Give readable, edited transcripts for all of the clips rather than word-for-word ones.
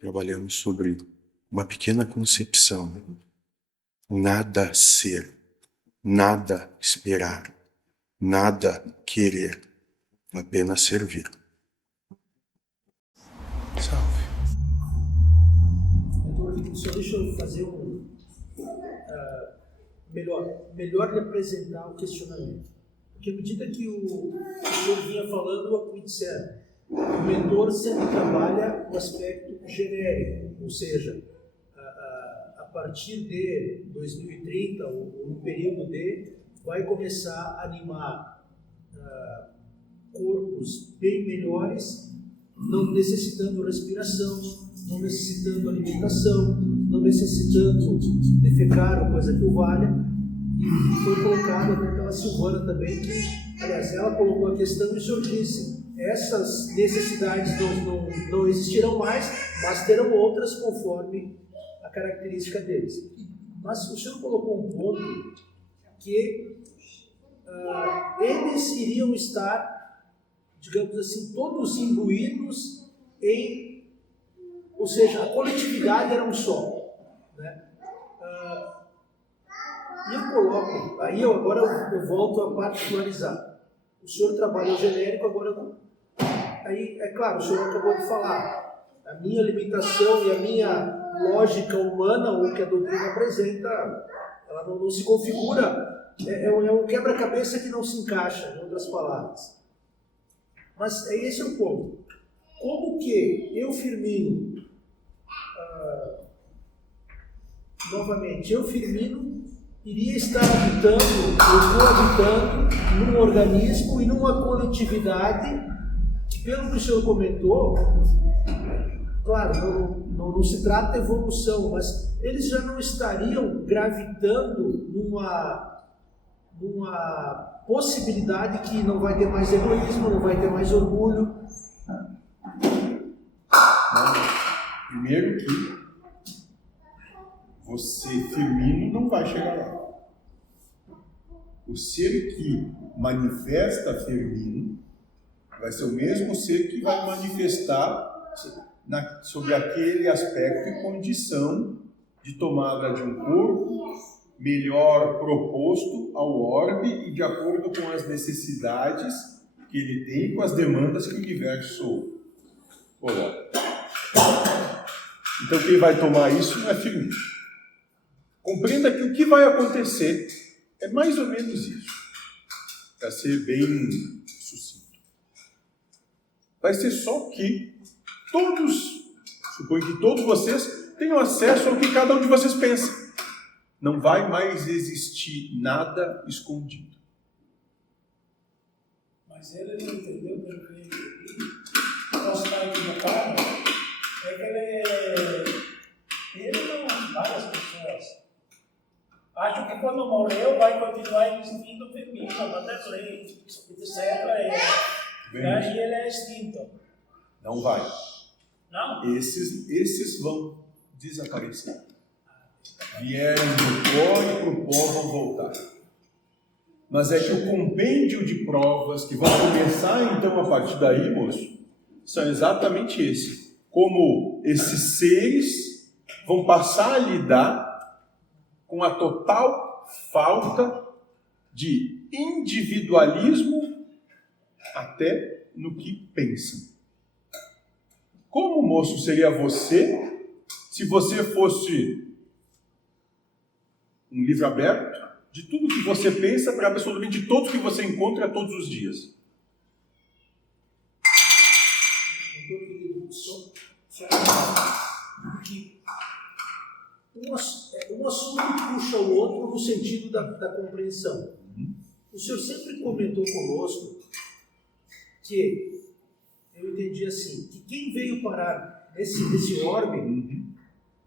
trabalhamos sobre uma pequena concepção. Nada ser, nada esperar, nada querer, apenas servir. Salve. Só deixa eu fazer melhor representar o questionamento. Porque à medida que o senhor vinha falando, me disseram, o mentor sempre trabalha o aspecto genérico, ou seja, a partir de 2030, ou no período de, vai começar a animar corpos bem melhores, não necessitando respiração, não necessitando alimentação, não necessitando defecar ou coisa que o valha. E foi colocado até pela Silvana também, que, aliás, ela colocou a questão e o senhor disse, essas necessidades não existirão mais, mas terão outras conforme a característica deles. Mas o senhor colocou um ponto que eles iriam estar, digamos assim, todos imbuídos em, ou seja, a coletividade era um só, né? E eu coloco, agora eu volto a particularizar. O senhor trabalha o genérico, agora não. Aí, é claro, o senhor acabou de falar, a minha limitação e a minha lógica humana, ou que a doutrina apresenta, ela não se configura, é um quebra-cabeça que não se encaixa, em outras palavras. Mas esse é o ponto. Como que eu, Firmino, novamente, eu, Firmino, iria estar habitando, ou coabitando, num organismo e numa coletividade que, pelo que o senhor comentou, claro, não se trata de evolução, mas eles já não estariam gravitando numa possibilidade que não vai ter mais egoísmo, não vai ter mais orgulho. Primeiro que você, Firmino, não vai chegar lá. O ser que manifesta Firmino vai ser o mesmo ser que vai manifestar sobre aquele aspecto e condição de tomada de um corpo melhor proposto ao orbe e de acordo com as necessidades que ele tem, com as demandas que o universo coloca. Então quem vai tomar isso não é Firmino. Compreenda que o que vai acontecer é mais ou menos isso, para ser bem sucinto. Vai ser só que suponho que todos vocês tenham acesso ao que cada um de vocês pensa. Não vai mais existir nada escondido. Mas ele não entendeu, pelo que ele entendi. Posso estar equivocado? É que ele não, várias pessoas. Acho que quando morreu vai continuar existindo Firmino, Vanderlei, etc. E aí ele é extinto. Não vai. Não? Esses vão desaparecer. Vieram do pó e para o pó vão voltar. Mas é que o compêndio de provas que vão começar então a partir daí, moço, são exatamente esse. Como esses seres vão passar a lidar com a total falta de individualismo até no que pensam. Como, moço, seria você se você fosse um livro aberto de tudo que você pensa para absolutamente todos que você encontra todos os dias? Um assunto puxa o outro no sentido da compreensão. O senhor sempre comentou conosco que, eu entendi assim, que quem veio parar nesse orbe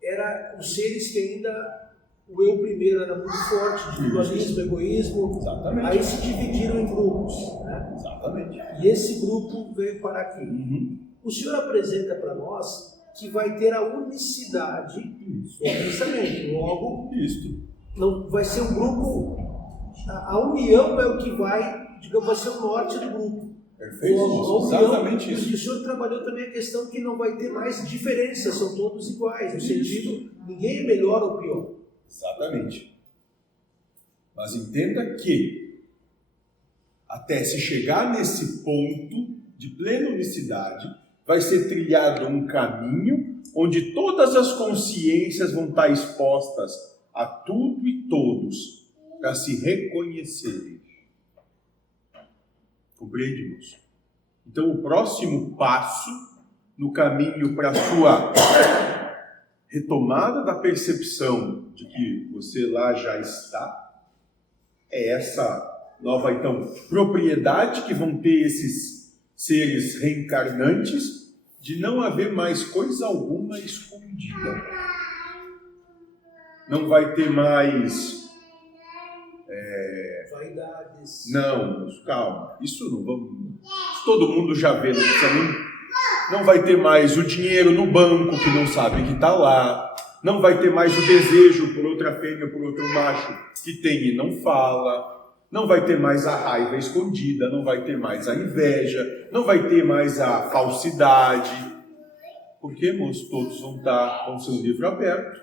era os seres que ainda, o eu primeiro era muito forte, individualismo, egoísmo. Exatamente. Aí se dividiram em grupos, né? Exatamente. E esse grupo veio parar aqui. O senhor apresenta para nós que vai ter a unicidade do pensamento. Logo, não vai ser um grupo. A união é o que vai, digamos, vai ser o norte do grupo. Perfeito, moço. Exatamente E isso. o senhor trabalhou também a questão que não vai ter mais diferenças, são todos iguais, no sentido, ninguém é melhor ou pior. Exatamente. Mas entenda que, até se chegar nesse ponto de plena unicidade, vai ser trilhado um caminho onde todas as consciências vão estar expostas a tudo e todos para se reconhecerem. Compreende, moço? Então, o próximo passo no caminho para a sua retomada da percepção de que você lá já está, é essa nova, então, propriedade que vão ter esses seres reencarnantes de não haver mais coisa alguma escondida. Não vai ter mais... Vaidades. Não, calma. Isso não vamos... Todo mundo já vê, não precisa nem... Não vai ter mais o dinheiro no banco que não sabe que está lá. Não vai ter mais o desejo por outra fêmea, por outro macho que tem e não fala. Não vai ter mais a raiva escondida. Não vai ter mais a inveja. Não vai ter mais a falsidade. Porque, moço, todos vão estar com seu livro aberto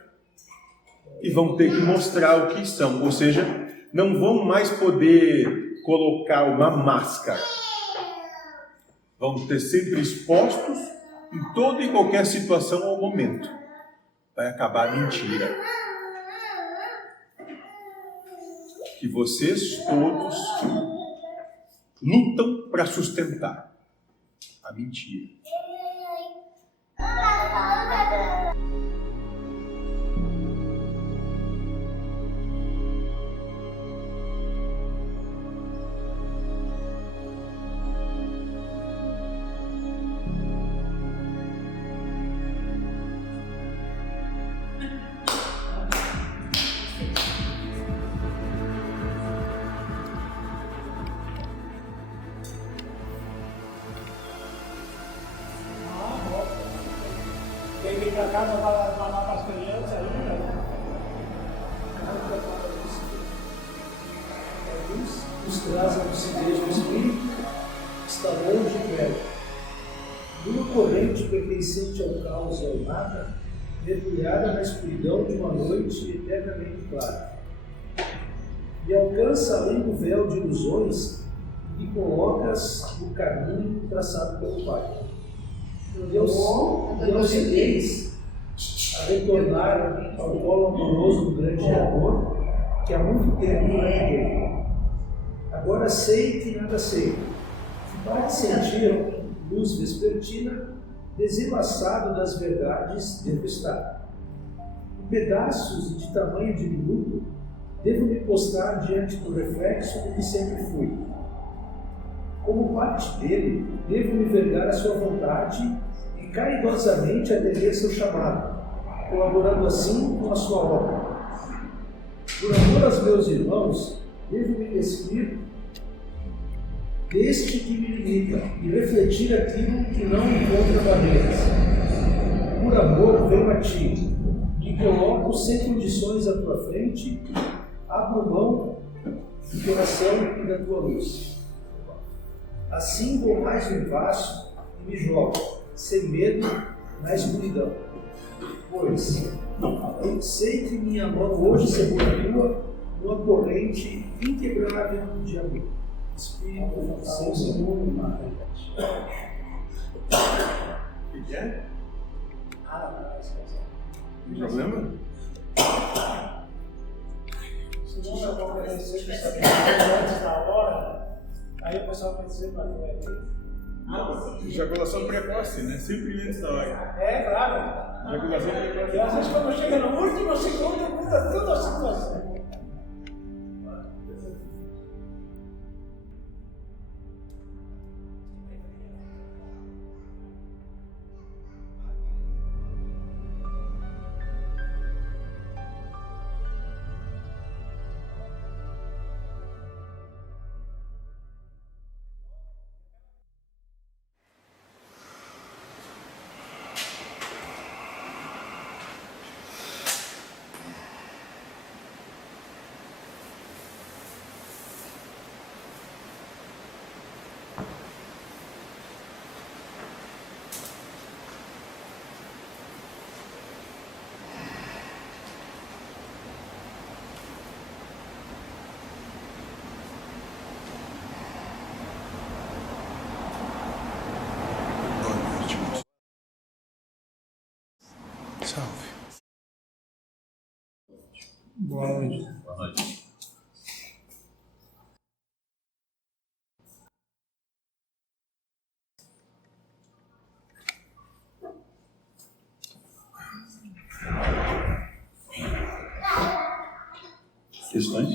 e vão ter que mostrar o que são. Ou seja, não vão mais poder colocar uma máscara. Vão ter sempre expostos em toda e qualquer situação ou momento. Vai acabar a mentira. Que vocês todos lutam para sustentar. A mentira. Quem vem pra casa vai falar para as crianças ainda, né? Alguns nos trazem a lucidez do espírito, está longe e perto. Numa corrente pertencente ao caos e ao nada, mergulhada na escuridão de uma noite eternamente clara. E alcança além do véu de ilusões e me colocas no caminho traçado pelo Pai. E auxilieis a retornar ao colo amoroso do grande amor que há muito tempo não é. Agora sei que nada sei. Pode sentir luz vespertina, desembaçado das verdades, devo estar. Em pedaços de tamanho diminuto, devo me postar diante do reflexo do que sempre fui. Como parte dele, devo me vergar à sua vontade e caridosamente atender seu chamado, colaborando assim com a sua obra. Por amor aos meus irmãos, devo me despir deste que me limita e refletir aquilo que não encontra barreiras. Por amor, venho a ti, me coloco sem condições à tua frente, abro mão do coração e da tua luz. Assim vou mais no vasto e me jogo, sem medo, na escuridão. Pois sei que minha mão hoje se tua numa corrente inquebrável de amor. Espírito, sem segundo e maturidade. O que é? Tem problema? Se não, eu vou agradecer antes da hora. Aí o pessoal vai dizer para tu Ejaculação precoce, né? Sempre antes da hora. É, claro. Ejaculação precoce. E às vezes quando chega no último segundo, muda toda a situação. Salve. Boa noite. Boa noite. Questões?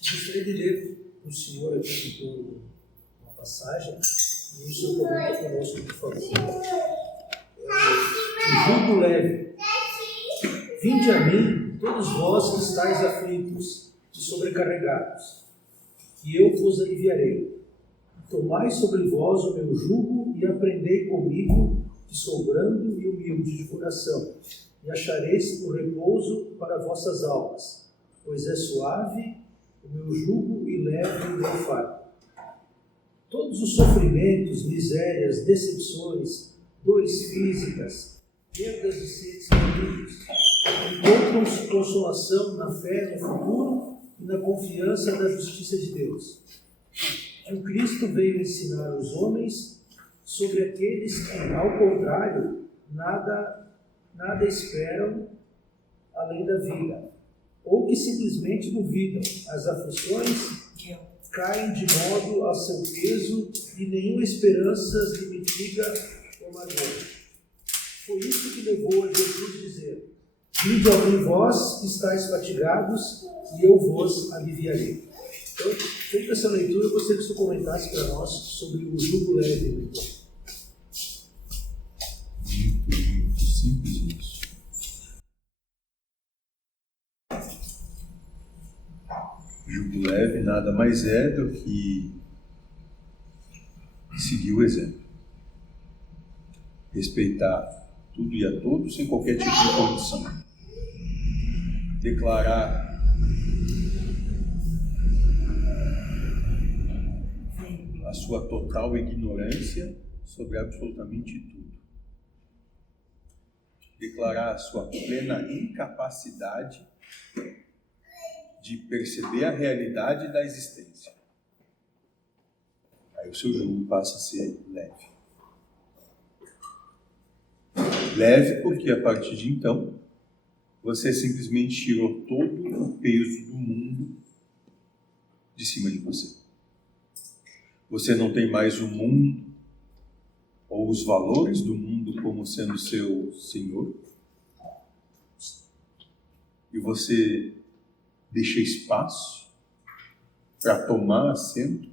Gostaria de ler para o senhor aqui uma passagem, e o senhor comenta conosco, por favor. O jugo leve. Vinde a mim, todos vós que estáis aflitos e sobrecarregados, que eu vos aliviarei. Tomai sobre vós o meu jugo e aprendei comigo, que sou brando e humilde de coração, e achareis o repouso para vossas almas, pois é suave o meu jugo e leve o meu fardo. Todos os sofrimentos, misérias, decepções, dores físicas, perdas de seres queridos, encontram consolação na fé no futuro e na confiança da justiça de Deus. Que o Cristo veio ensinar os homens sobre aqueles que, ao contrário, nada esperam além da vida, ou que simplesmente duvidam. As aflições caem de modo a seu peso e nenhuma esperança lhe mitiga o amargor. Foi isso que levou a Jesus dizer: vinde a mim vós que estáis fatigados e eu vos aliviarei. Então, feita essa leitura, eu gostaria que você comentasse para nós sobre o jugo leve. Muito simples isso. Jugo leve nada mais é do que seguir o exemplo. Respeitar tudo e a todos sem qualquer tipo de condição. Declarar a sua total ignorância sobre absolutamente tudo. Declarar a sua plena incapacidade de perceber a realidade da existência. Aí o seu jugo passa a ser leve. Leve porque a partir de então você simplesmente tirou todo o peso do mundo de cima de você. Você não tem mais o mundo ou os valores do mundo como sendo seu senhor. E você deixa espaço para tomar assento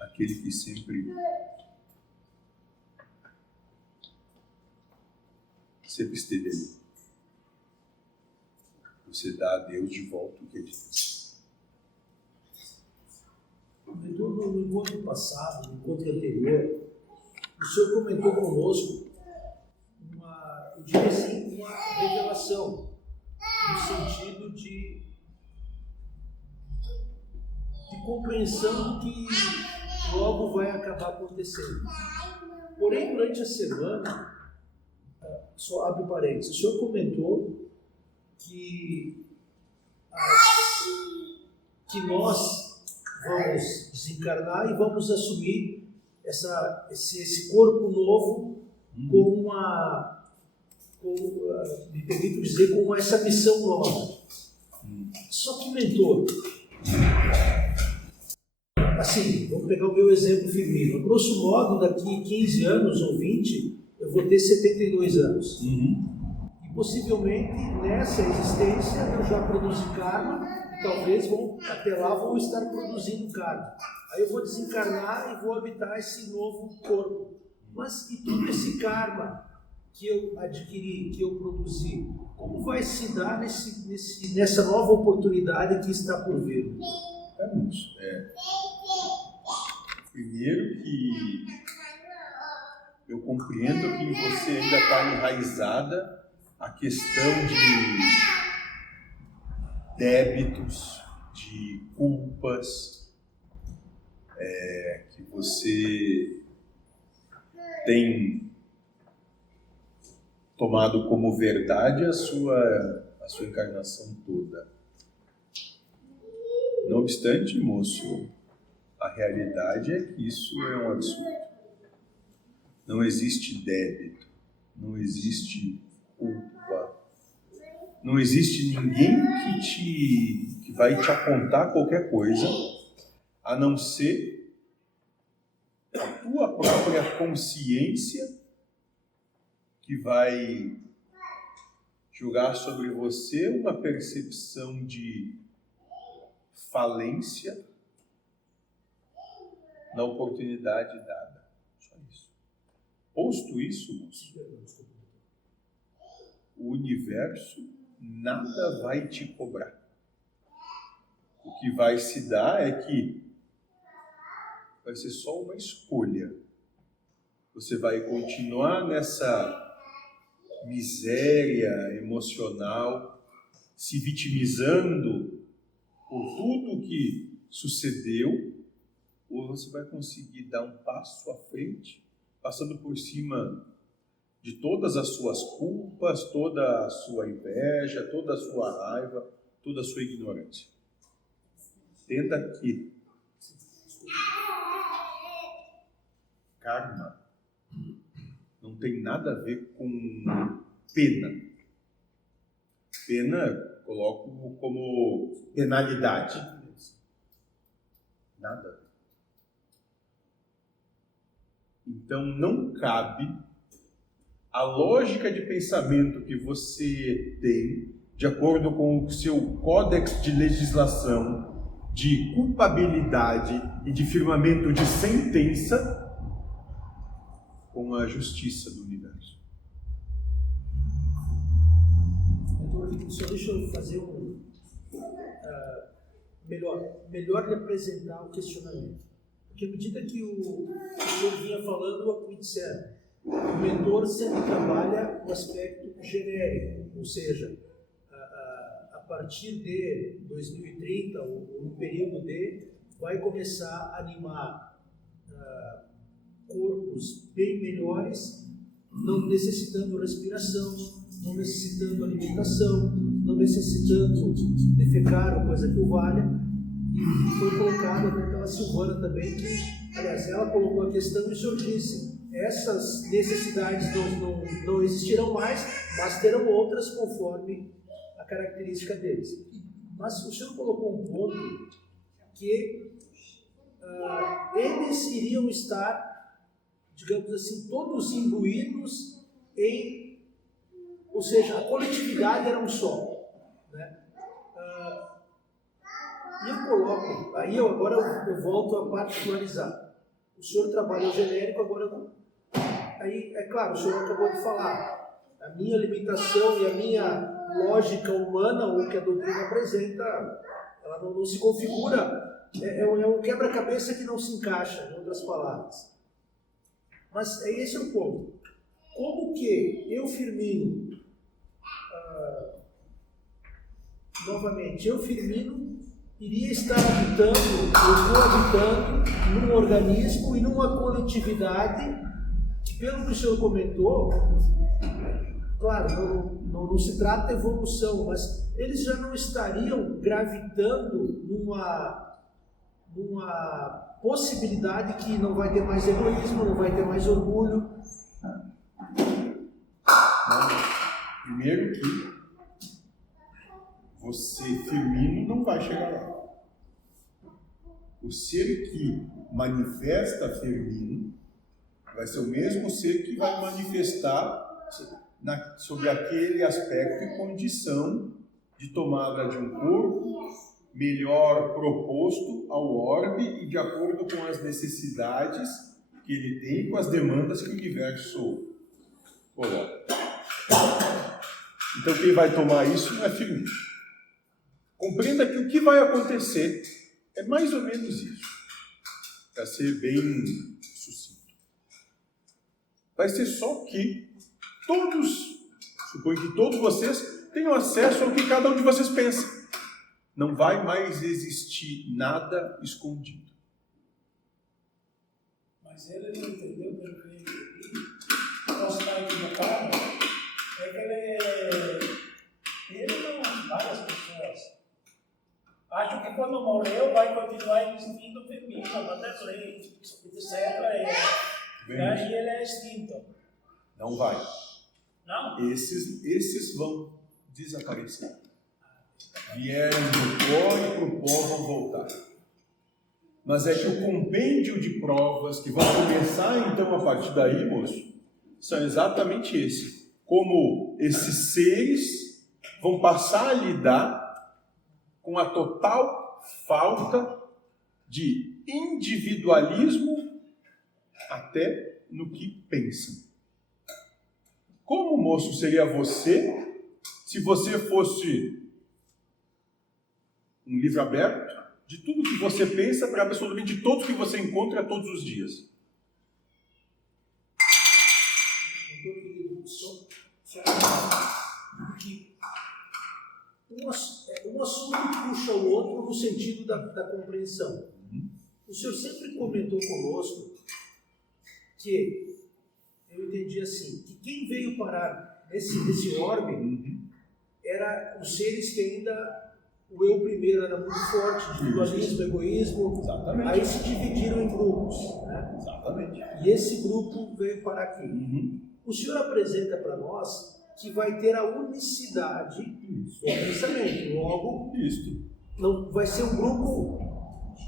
aquele que sempre esteve ali. Você dá a Deus de volta o que é de Deus. No encontro passado, no encontro anterior, o senhor comentou conosco eu diria assim, uma revelação, no sentido de compreensão do que logo vai acabar acontecendo. Porém, durante a semana, só abre parênteses, o senhor comentou que nós vamos desencarnar e vamos assumir esse corpo novo me permito dizer, com essa missão nova. Só que, mentor, assim, vamos pegar o meu exemplo firmino. A grosso modo, daqui 15 anos ou 20, eu vou ter 72 anos. E possivelmente, nessa existência, eu já produzi karma, e talvez até lá vou estar produzindo karma. Aí eu vou desencarnar e vou habitar esse novo corpo. Mas e todo esse karma que eu adquiri, que eu produzi, como vai se dar nessa nova oportunidade que está por vir? Primeiro que eu compreendo que em você ainda está enraizada a questão de débitos, de culpas, que você tem tomado como verdade a sua encarnação toda. Não obstante, moço, a realidade é que isso é um absurdo. Não existe débito, não existe culpa, não existe ninguém que vai te apontar qualquer coisa, a não ser a tua própria consciência que vai jogar sobre você uma percepção de falência na oportunidade dada. Só isso. Posto isso, moço, o universo nada vai te cobrar. O que vai se dar é que vai ser só uma escolha. Você vai continuar nessa miséria emocional, se vitimizando por tudo que sucedeu, ou você vai conseguir dar um passo à frente, passando por cima de todas as suas culpas, toda a sua inveja, toda a sua raiva, toda a sua ignorância. Entenda que karma não tem nada a ver com pena. Pena, coloco como penalidade. Nada a ver. Então, não cabe a lógica de pensamento que você tem, de acordo com o seu códex de legislação, de culpabilidade e de firmamento de sentença, com a justiça do universo. Então, só deixa eu fazer melhor lhe apresentar o questionamento. Porque à medida que o senhor vinha falando, me disseram, o mentor sempre trabalha o aspecto genérico, ou seja, a partir de 2030, ou no período de, vai começar a animar corpos bem melhores, não necessitando respiração, não necessitando alimentação, não necessitando defecar ou coisa que o valha. E foi colocado até pela Silvana também, que, aliás, ela colocou a questão e o senhor disse, essas necessidades não existirão mais, mas terão outras conforme a característica deles. Mas o senhor colocou um ponto que eles iriam estar, digamos assim, todos imbuídos em, ou seja, a coletividade era um só, né? E eu coloco, aí agora eu volto a particularizar. O senhor trabalha genérico, agora aí, é claro, o senhor acabou de falar, a minha limitação e a minha lógica humana, ou que a doutrina apresenta, ela não se configura, é um quebra-cabeça que não se encaixa, em outras palavras. Mas esse é o ponto. Como que eu, Firmino, novamente, eu, Firmino, iria estar habitando, eu coabitando num organismo e numa coletividade que, pelo que o senhor comentou, claro, não se trata de evolução, mas eles já não estariam gravitando numa possibilidade que não vai ter mais egoísmo, não vai ter mais orgulho. Primeiro que você, Firmino, não vai chegar lá. O ser que manifesta Firmino vai ser o mesmo ser que vai manifestar sobre aquele aspecto e condição de tomada de um corpo melhor proposto ao orbe e de acordo com as necessidades que ele tem, com as demandas que o universo coloca. Então quem vai tomar isso não é Firmino. Compreenda que o que vai acontecer é mais ou menos isso, para ser bem sucinto. Vai ser só que suponho que todos vocês tenham acesso ao que cada um de vocês pensa. Não vai mais existir nada escondido. Mas ele não entendeu, pelo que ele posso estar equivocado, é que ele não várias pessoas. Acho que quando morreu vai continuar existindo Firmino, Vanderlei, etc. E aí ele é extinto. Não vai. Não? Esses vão desaparecer. Vieram do pó e para o pó vão voltar. Mas é que o compêndio de provas que vão começar então a partir daí, moço, são exatamente esses. Como esses seres vão passar a lidar com a total falta de individualismo até no que pensam. Como, moço, seria você se você fosse um livro aberto de tudo que você pensa para absolutamente todos que você encontra todos os dias? Porque um assunto puxa o outro no sentido da compreensão. O senhor sempre comentou conosco que, eu entendi assim, que quem veio parar nesse orbe era os seres que ainda o eu primeiro era muito forte, individualismo, egoísmo. Exatamente. Aí se dividiram em grupos, né? Exatamente. E esse grupo veio parar aqui. O senhor apresenta para nós que vai ter a unicidade do pensamento. Logo, não vai ser um grupo.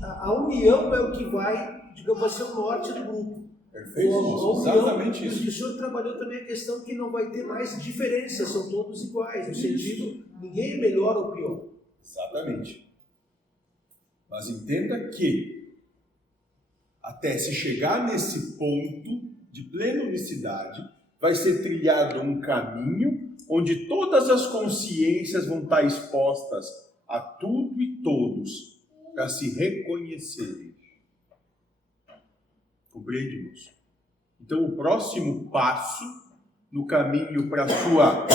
A união é o que vai, digamos, vai ser o norte do grupo. Perfeito. Exatamente isso. E o senhor trabalhou também a questão que não vai ter mais diferença, são todos iguais, no sentido, ninguém é melhor ou pior. Exatamente. Mas entenda que, até se chegar nesse ponto de plena unicidade, vai ser trilhado um caminho onde todas as consciências vão estar expostas a tudo e todos para se reconhecerem. Compreende, moço? Então, o próximo passo no caminho para a sua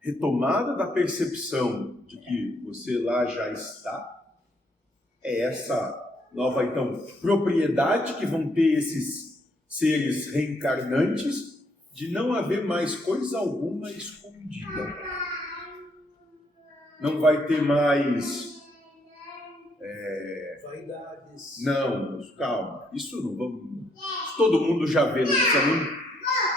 retomada da percepção de que você lá já está é essa nova, então, propriedade que vão ter esses seres reencarnantes de não haver mais coisa alguma escondida. Não vai ter mais vaidades. Não, calma. Isso não vamos. Todo mundo já vê,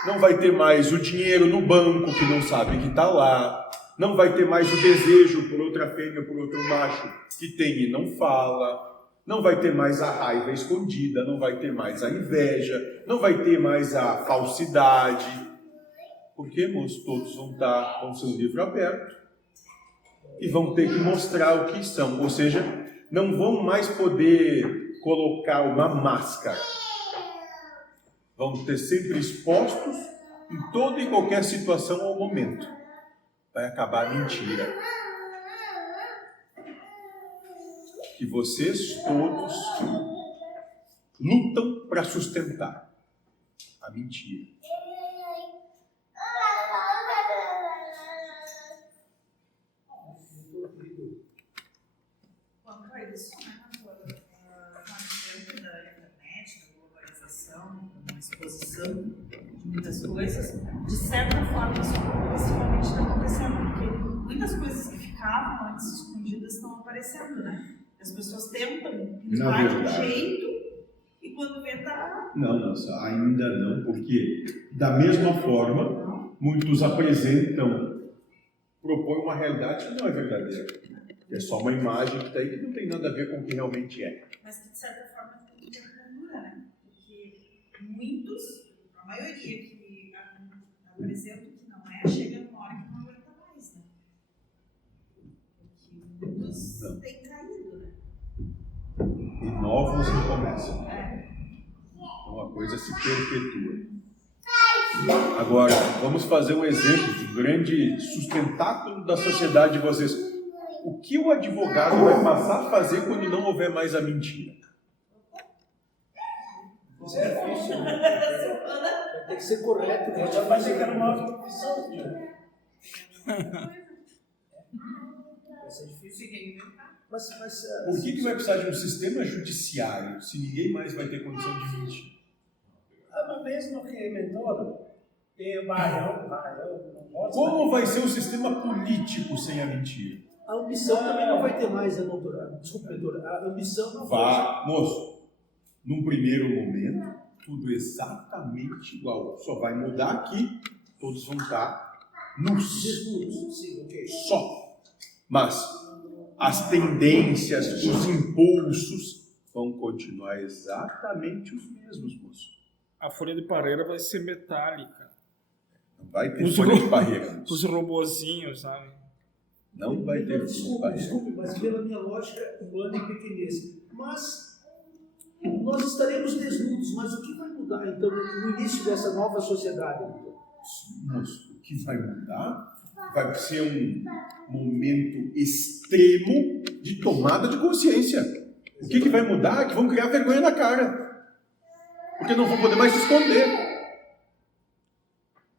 não vai ter mais o dinheiro no banco que não sabe que está lá. Não vai ter mais o desejo por outra fêmea, por outro macho que tem e não fala. Não vai ter mais a raiva escondida, não vai ter mais a inveja, não vai ter mais a falsidade. Porque, moço, todos vão estar com seu livro aberto e vão ter que mostrar o que são. Ou seja, não vão mais poder colocar uma máscara. Vão ter sempre expostos em toda e qualquer situação ou momento. Vai acabar a mentira. Que vocês todos lutam para sustentar. A mentira. Isso, né, com o advento da internet, da globalização, da exposição de muitas coisas, de certa forma isso possivelmente está acontecendo, porque muitas coisas que ficavam antes escondidas estão aparecendo, né? As pessoas tentam pintar de um jeito e quando vê tá... Não, ainda não, porque da mesma forma, muitos propõem uma realidade que não é verdadeira. É só uma imagem que está aí que não tem nada a ver com o que realmente é. Mas que de certa forma tem intercâmbio, né? Porque muitos, a maioria que apresentam que não é, chega numa hora que não aguenta mais, né? Porque muitos têm caído, né? E novos recomeçam. Então a coisa se perpetua. Agora, vamos fazer um exemplo de grande sustentáculo da sociedade de vocês. O que o advogado vai passar a fazer quando não houver mais a mentira? Isso é difícil, né? Vai ter que ser correto. Eu já pensei que era uma profissão. Vai ser difícil. Mas, Por que vai precisar de um sistema judiciário se ninguém mais vai ter condição de mentir? Mas mesmo que mentor, eu não gosto. Como vai ser o sistema político sem a mentira? a ambição também não vai ter mais, doutora. Desculpa, doutora. A ambição não vai. Moço, num primeiro momento, tudo exatamente igual. Só vai mudar aqui. todos vão estar nus. Desnudos, sim, ok. Só. Mas as tendências, os impulsos vão continuar exatamente os mesmos, moço. A folha de pareira vai ser metálica. Não vai ter folha de barreira, moço. Os robozinhos, sabe? Não vai ter folha de Desculpe, barreira. desculpe, mas pela minha lógica humana e pequenez. Mas nós estaremos desnudos, mas o que vai mudar então no início dessa nova sociedade? Então? Moço, o que vai mudar vai ser um momento extremo de tomada de consciência. O que vai mudar é que vão criar vergonha na cara. Porque não vão poder mais se esconder.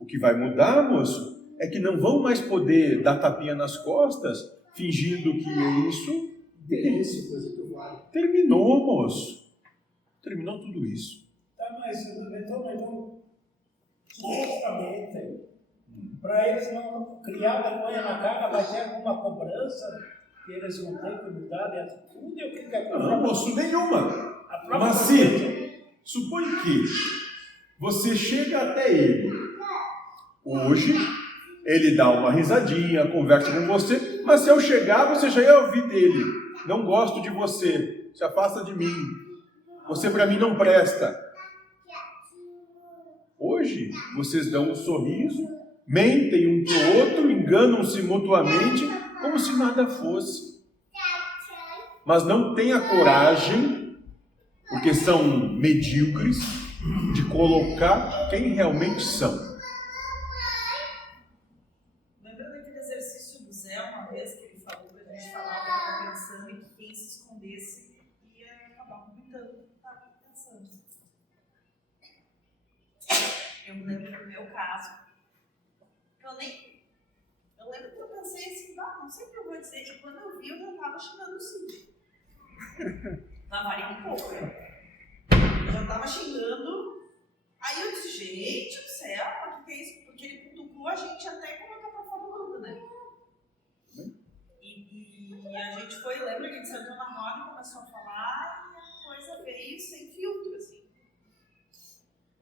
O que vai mudar, moço, é que não vão mais poder dar tapinha nas costas, fingindo que é isso. Interesse, coisa que vale. Terminou, moço. Terminou tudo isso. Tá, mas então, supostamente, para eles não criar vergonha na cara, vai ter alguma cobrança que eles vão ter que mudar de atitude? O que é Não, moço, nenhuma. a própria Mas se, supõe que você chega até ele, hoje, ele dá uma risadinha, conversa com você, mas se eu chegar, você já ia ouvir dele. Não gosto de você, se afasta de mim. Você para mim não presta. Hoje, vocês dão um sorriso, mentem um para o outro, enganam-se mutuamente, como se nada fosse. Mas não têm a coragem, porque são medíocres, de colocar quem realmente são. Lembra daquele exercício do Zé, uma vez que ele falou pra gente falar o que estava pensando e que quem se escondesse ia acabar comentando o que estava pensando. Eu me lembro do meu caso. Eu lembro que eu pensei assim, não sei o que eu vou dizer. E quando eu vi, eu já estava xingando o Cid. Vai variar um pouco, né? Eu já estava xingando. Aí eu disse, gente do céu, o que é isso? Porque ele cutucou a gente até colocar pra fora do grupo, né? E a gente foi, lembra que a gente sentou na roda e começou a falar e a coisa veio sem filtro, assim.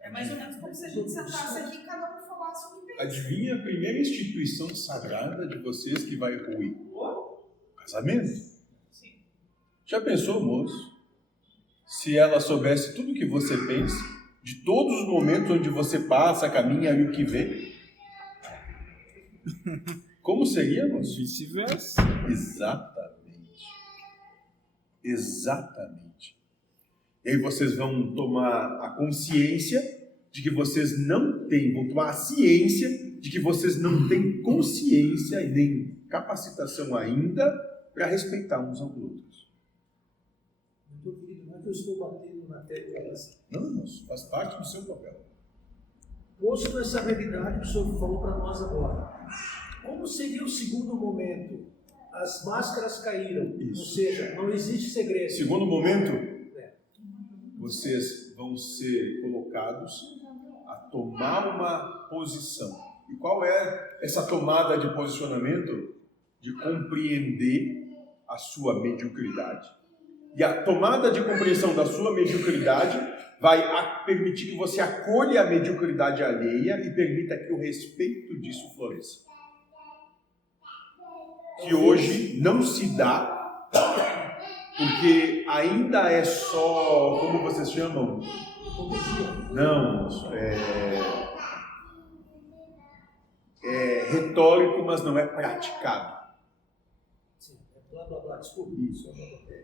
É mais ou menos como se a gente sentasse aqui e cada um falasse o que pensa. Adivinha a primeira instituição sagrada de vocês que vai ruir? Casamento. Sim. Já pensou, moço? Se ela soubesse tudo o que você pensa, de todos os momentos onde você passa, caminha e o que vê? Como seria, moço? Vice-versa. Exatamente. Exatamente. E aí vocês vão tomar a consciência de que vocês não têm, vão tomar a ciência de que vocês não têm consciência e nem capacitação ainda para respeitar uns aos outros. Doutor querido, não é que eu estou batendo na tecla dessa. Não, moço, faz parte do seu papel. Posto essa realidade que o senhor falou para nós agora, como seria o segundo momento? As máscaras caíram, Isso. ou seja, não existe segredo. Segundo momento, vocês vão ser colocados a tomar uma posição. E qual é essa tomada de posicionamento? De compreender a sua mediocridade. E a tomada de compreensão da sua mediocridade vai permitir que você acolha a mediocridade alheia e permita que o respeito disso floresça. Que hoje não se dá, porque ainda é só, como vocês chamam? Não, é retórico, mas não é praticado. Sim, blá blá blá, desculpe. Isso.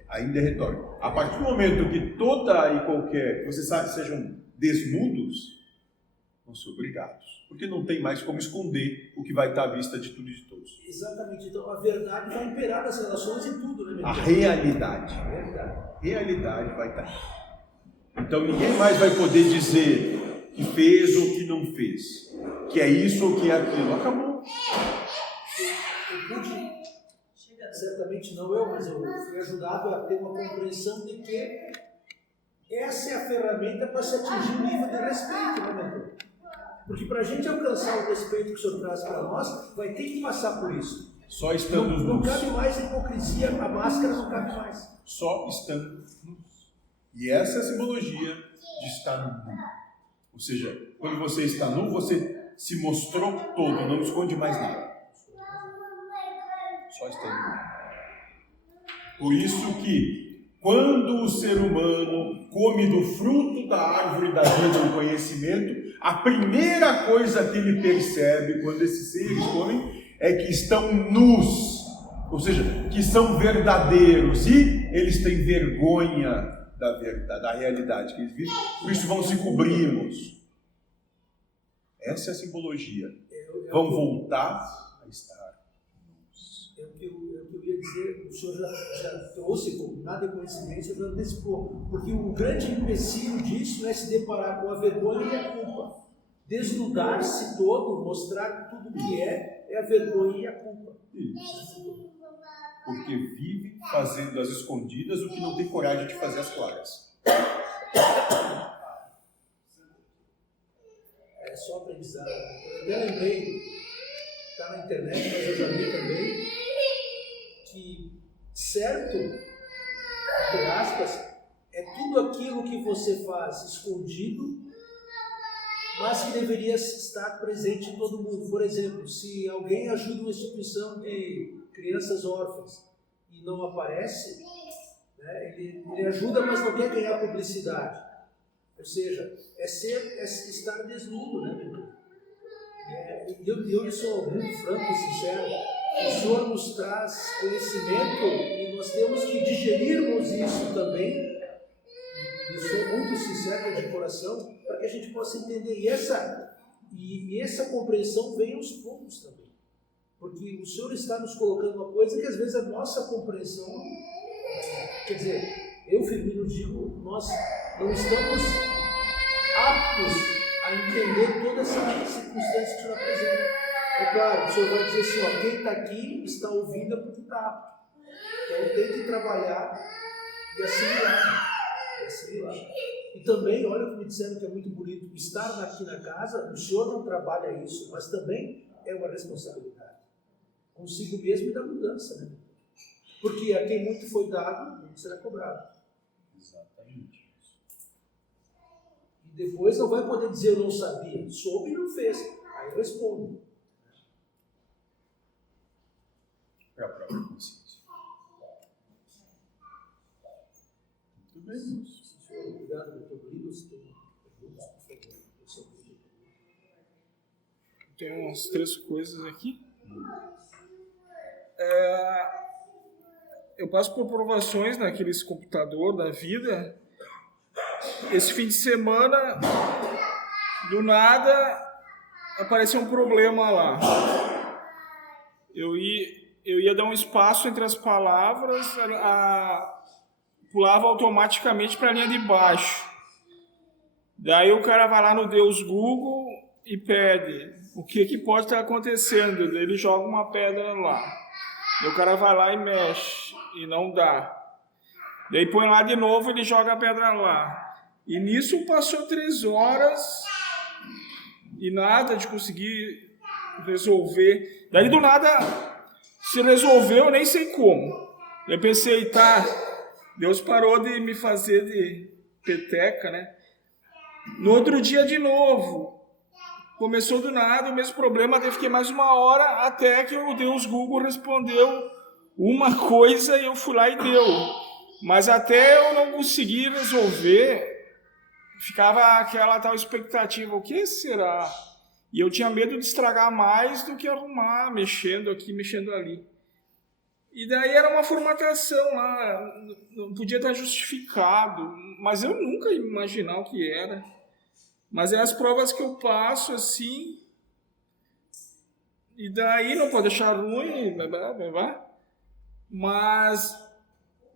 Ainda é retórico. A partir do momento que toda e qualquer, vocês sabem, sejam desnudos, vão ser obrigados. Porque não tem mais como esconder o que vai estar à vista de tudo e de todos. Exatamente, então a verdade vai imperar nas relações e tudo, né, meu A irmão? realidade. Realidade vai estar. Então ninguém mais vai poder dizer que fez ou que não fez. Que é isso ou que é aquilo. Acabou. Eu pude, certamente não eu, mas eu fui ajudado a ter uma compreensão de que essa é a ferramenta para se atingir um nível de respeito, né, mentor? Porque para a gente alcançar o respeito que o senhor traz para nós, vai ter que passar por isso. Só estando Não nus. cabe mais a hipocrisia, a máscara não cabe mais. Só estando nus. E essa é a simbologia de estar nu. Ou seja, quando você está nu, você se mostrou todo, não esconde mais nada. Só está nu. Por isso que, quando o ser humano come do fruto da árvore da vida do conhecimento, a primeira coisa que ele percebe quando esses seres comem é que estão nus, ou seja, que são verdadeiros, e eles têm vergonha da verdade, da realidade que eles vivem, por isso vão se cobri-los. Essa é a simbologia. Vão voltar a estar. É o que eu ia dizer, o senhor já trouxe, como nada é coincidência, já antecipou. Porque o grande empecilho disso é se deparar com a vergonha e a culpa. Desnudar-se todo, mostrar tudo o que é a vergonha e a culpa. Isso. Porque vive fazendo às escondidas o que não tem coragem de fazer às claras. É só aprendizado. Eu até lembrei, está na internet, mas eu já vi também, que certo, entre aspas, é tudo aquilo que você faz escondido, mas que deveria estar presente em todo mundo. Por exemplo, se alguém ajuda uma instituição de crianças órfãs e não aparece, né, ele ajuda, mas não quer ganhar publicidade. Ou seja, é estar desnudo, né, meu irmão? Eu sou muito franco e sincero. O Senhor nos traz conhecimento e nós temos que digerirmos isso também. Eu sou muito sincero de coração para que a gente possa entender. E essa compreensão vem aos poucos também. Porque o Senhor está nos colocando uma coisa que às vezes a nossa compreensão, quer dizer, eu, Firmino, digo, nós não estamos aptos a entender toda essa circunstância que o Senhor apresenta. É claro, o Senhor vai dizer assim, ó, quem está aqui está ouvindo é porque está apto. Então tem que trabalhar e assimilar. E também, olha o que me disseram que é muito bonito, estar aqui na casa, o Senhor não trabalha isso, mas também é uma responsabilidade. Consigo mesmo e da mudança, né? Porque a quem muito foi dado, muito será cobrado. Exatamente. E depois não vai poder dizer eu não sabia, soube e não fez. Aí eu respondo. É a própria consciência. Muito bem, moço. Senhor, obrigado, doutor Brito. Se tem perguntas, por favor. Tem umas 3 coisas aqui. Eu passo por provações naqueles computador da vida. Esse fim de semana, do nada, apareceu um problema lá. Eu ia dar um espaço entre as palavras, pulava automaticamente para a linha de baixo. Daí o cara vai lá no Deus Google e pede o que pode estar acontecendo. Daí ele joga uma pedra lá. Daí o cara vai lá e mexe e não dá. Daí põe lá de novo, ele joga a pedra lá. E nisso passou 3 horas e nada de conseguir resolver. Daí do nada se resolveu, eu nem sei como. Eu pensei, tá, Deus parou de me fazer de peteca, né? No outro dia de novo, começou do nada o mesmo problema, daí fiquei mais 1 hora até que o Deus Google respondeu uma coisa e eu fui lá e deu. Mas até eu não conseguir resolver, ficava aquela tal expectativa, o que será? E eu tinha medo de estragar mais do que arrumar, mexendo aqui, mexendo ali. E daí era uma formatação lá, não podia estar justificado, mas eu nunca ia imaginar o que era. Mas é as provas que eu passo assim, e daí não pode deixar ruim, mas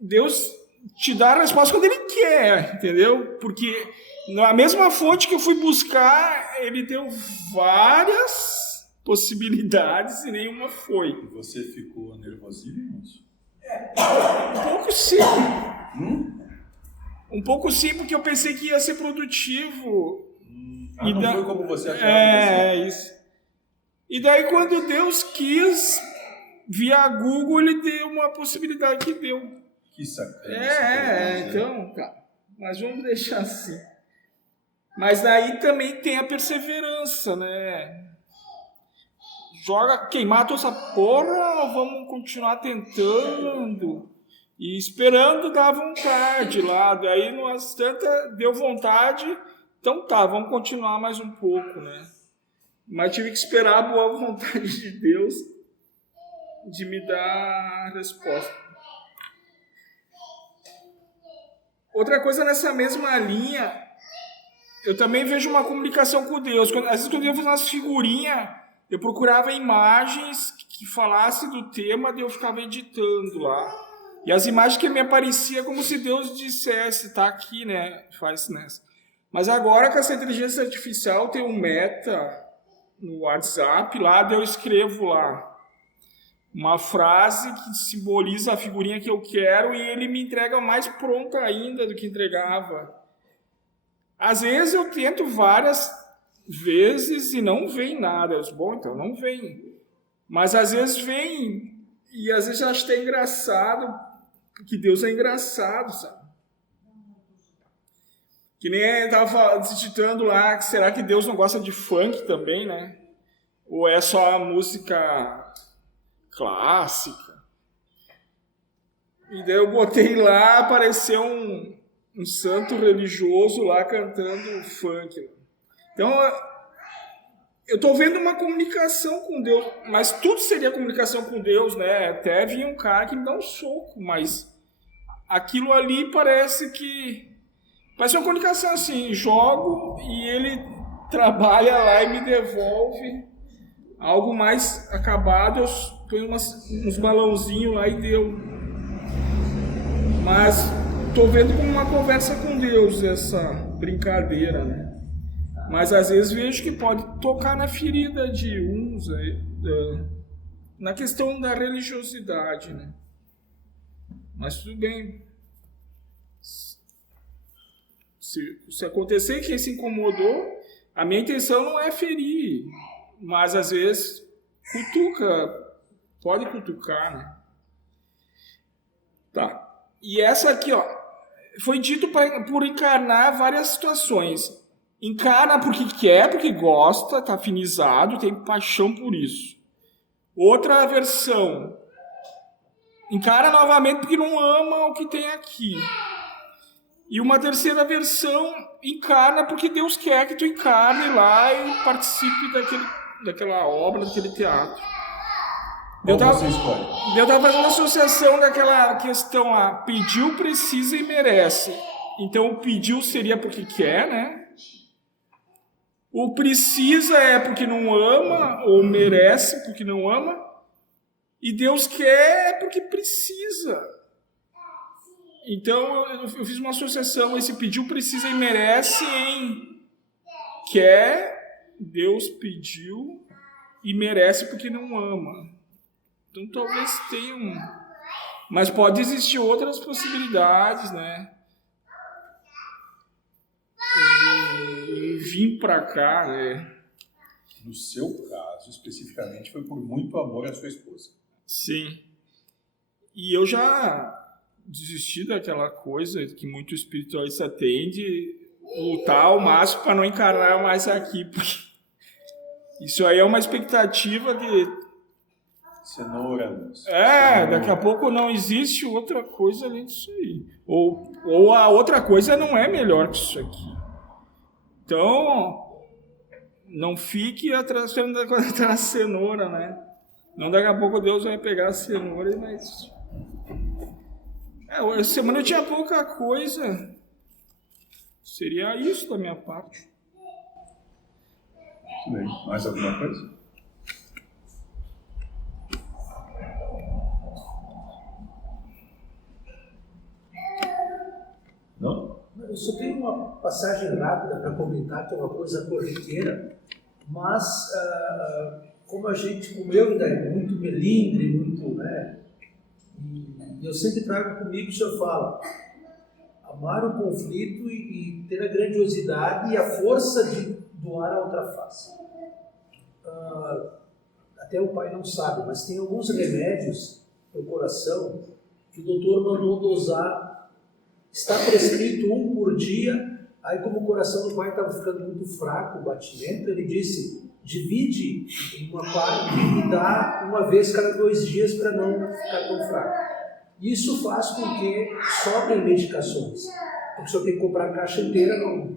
Deus te dá a resposta quando Ele quer, entendeu? Porque na mesma fonte que eu fui buscar, Ele deu várias possibilidades e nenhuma foi. E você ficou nervosinho, moço? Um pouco sim. Um pouco sim, porque eu pensei que ia ser produtivo. Não foi como você achava. É, isso. E daí quando Deus quis, via Google, Ele deu uma possibilidade que deu. Que sacana. Então, cara, mas vamos deixar assim. Mas daí também tem a perseverança, né? Queimar toda essa porra, ou vamos continuar tentando e esperando dar vontade lá. Daí, numa tanta, deu vontade, então tá, vamos continuar mais um pouco, né? Mas tive que esperar a boa vontade de Deus de me dar a resposta. Outra coisa nessa mesma linha, eu também vejo uma comunicação com Deus. Às vezes, quando eu ia fazer umas figurinhas, eu procurava imagens que falassem do tema, daí eu ficava editando lá. E as imagens que me apareciam como se Deus dissesse, tá aqui, né? Faz nessa. Mas agora com essa inteligência artificial tem um meta no WhatsApp, lá daí eu escrevo lá uma frase que simboliza a figurinha que eu quero e ele me entrega mais pronta ainda do que entregava. Às vezes eu tento várias vezes e não vem nada. Eu digo, bom, então não vem. Mas às vezes vem e às vezes eu acho até engraçado, porque Deus é engraçado, sabe? Que nem eu estava digitando lá, será que Deus não gosta de funk também, né? Ou é só a música clássica? E daí eu botei lá, apareceu um santo religioso lá cantando funk. Então, eu estou vendo uma comunicação com Deus, mas tudo seria comunicação com Deus, né? Até vinha um cara que me dá um soco, mas aquilo ali parece uma comunicação assim, jogo e ele trabalha lá e me devolve algo mais acabado, eu ponho uns balãozinhos lá e deu. Mas estou vendo como uma conversa com Deus essa brincadeira, né? Mas às vezes vejo que pode tocar na ferida de uns, na questão da religiosidade, né? Mas tudo bem. Se acontecer quem se incomodou, a minha intenção não é ferir, mas às vezes pode cutucar, né? Tá. E essa aqui, ó, foi dito por encarnar várias situações. Encarna porque quer, porque gosta, tá afinizado, tem paixão por isso. Outra versão, encara novamente porque não ama o que tem aqui. E uma terceira versão, encarna porque Deus quer que tu encarne lá e participe daquela obra, daquele teatro. Qual você escolhe? Eu estava fazendo uma associação daquela questão, pediu, precisa e merece. Então o pediu seria porque quer, né? O precisa é porque não ama, ou merece porque não ama. E Deus quer porque precisa. Então eu fiz uma associação, esse pediu, precisa e merece em quer, Deus pediu e merece porque não ama. Então talvez tenha mas pode existir outras possibilidades, né? E vir para cá, né? No seu caso, especificamente, foi por muito amor à sua esposa. Sim. E eu já desisti daquela coisa que muito espiritualista atende, lutar ao máximo para não encarar mais aqui, porque isso aí é uma expectativa de cenoura. Daqui a pouco não existe outra coisa além disso aí. Ou a outra coisa não é melhor que isso aqui. Então, não fique esperando a cenoura, né? Não, daqui a pouco Deus vai pegar a cenoura e vai... essa semana eu tinha pouca coisa. Seria isso da minha parte. Muito bem. Mais alguma coisa? Não? Eu só tenho uma passagem rápida para comentar, que é uma coisa corriqueira, mas como eu ainda é muito melindre, muito, né? E eu sempre trago comigo, o senhor fala, amar o conflito e ter a grandiosidade e a força de doar a outra face. Até o pai não sabe, mas tem alguns remédios para o coração que o doutor mandou dosar. Está prescrito 1 por dia Aí, como o coração do pai estava ficando muito fraco, o batimento, ele disse, divide em uma parte e dá uma vez cada 2 dias para não ficar tão fraco. Isso faz com que sobrem medicações. A pessoa tem que comprar a caixa inteira, não.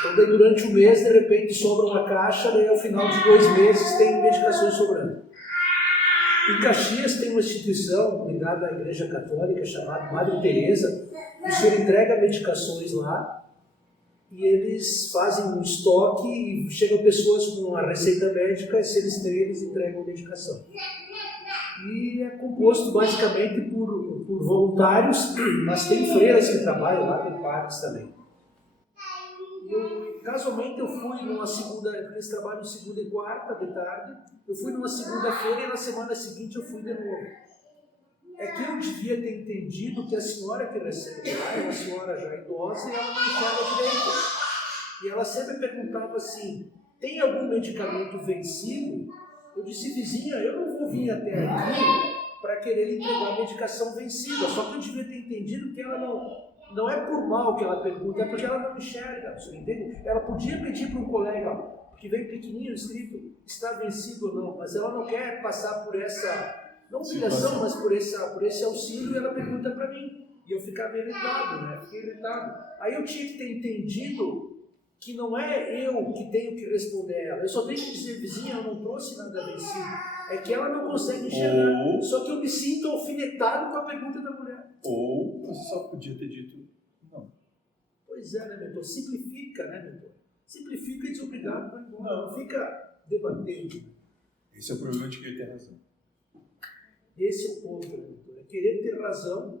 Então, daí, durante um mês, de repente, sobra uma caixa, daí ao final de 2 meses tem medicações sobrando. Em Caxias tem uma instituição ligada à Igreja Católica chamada Madre Teresa. O senhor entrega medicações lá e eles fazem um estoque e chegam pessoas com uma receita médica e se eles têm, eles entregam a medicação. E é composto basicamente por voluntários, mas tem freiras que trabalham lá, tem padres também. Casualmente eu fui numa segunda, eles trabalham segunda e quarta de tarde, eu fui numa segunda-feira e na semana seguinte eu fui de novo. É que eu devia ter entendido que a senhora que recebe lá é uma senhora já idosa e ela não enxerga direito. E ela sempre perguntava assim, tem algum medicamento vencido? Eu disse, vizinha, eu não vou vir até aqui para querer entregar medicação vencida, só que eu devia ter entendido que ela não é por mal que ela pergunta, é porque ela não enxerga, você entende? Ela podia pedir para um colega, ó, que vem pequenininho escrito, está vencido ou não, mas ela não quer passar por essa, não humilhação, mas por esse auxílio, e ela pergunta para mim. E eu ficava irritado, né? Fiquei irritado. Aí eu tinha que ter entendido que não é eu que tenho que responder a ela. Eu só tenho que dizer, vizinha, eu não trouxe nada vencido. É que ela não consegue enxergar. Só que eu me sinto alfinetado com a pergunta da mulher. Ou você só podia ter dito não. Pois é, né, mentor? Simplifica, né, mentor? Simplifica e diz obrigado, vai embora. Não fica debatendo. Esse é o problema de querer ter razão. Esse é o ponto, né, mentor? É querer ter razão,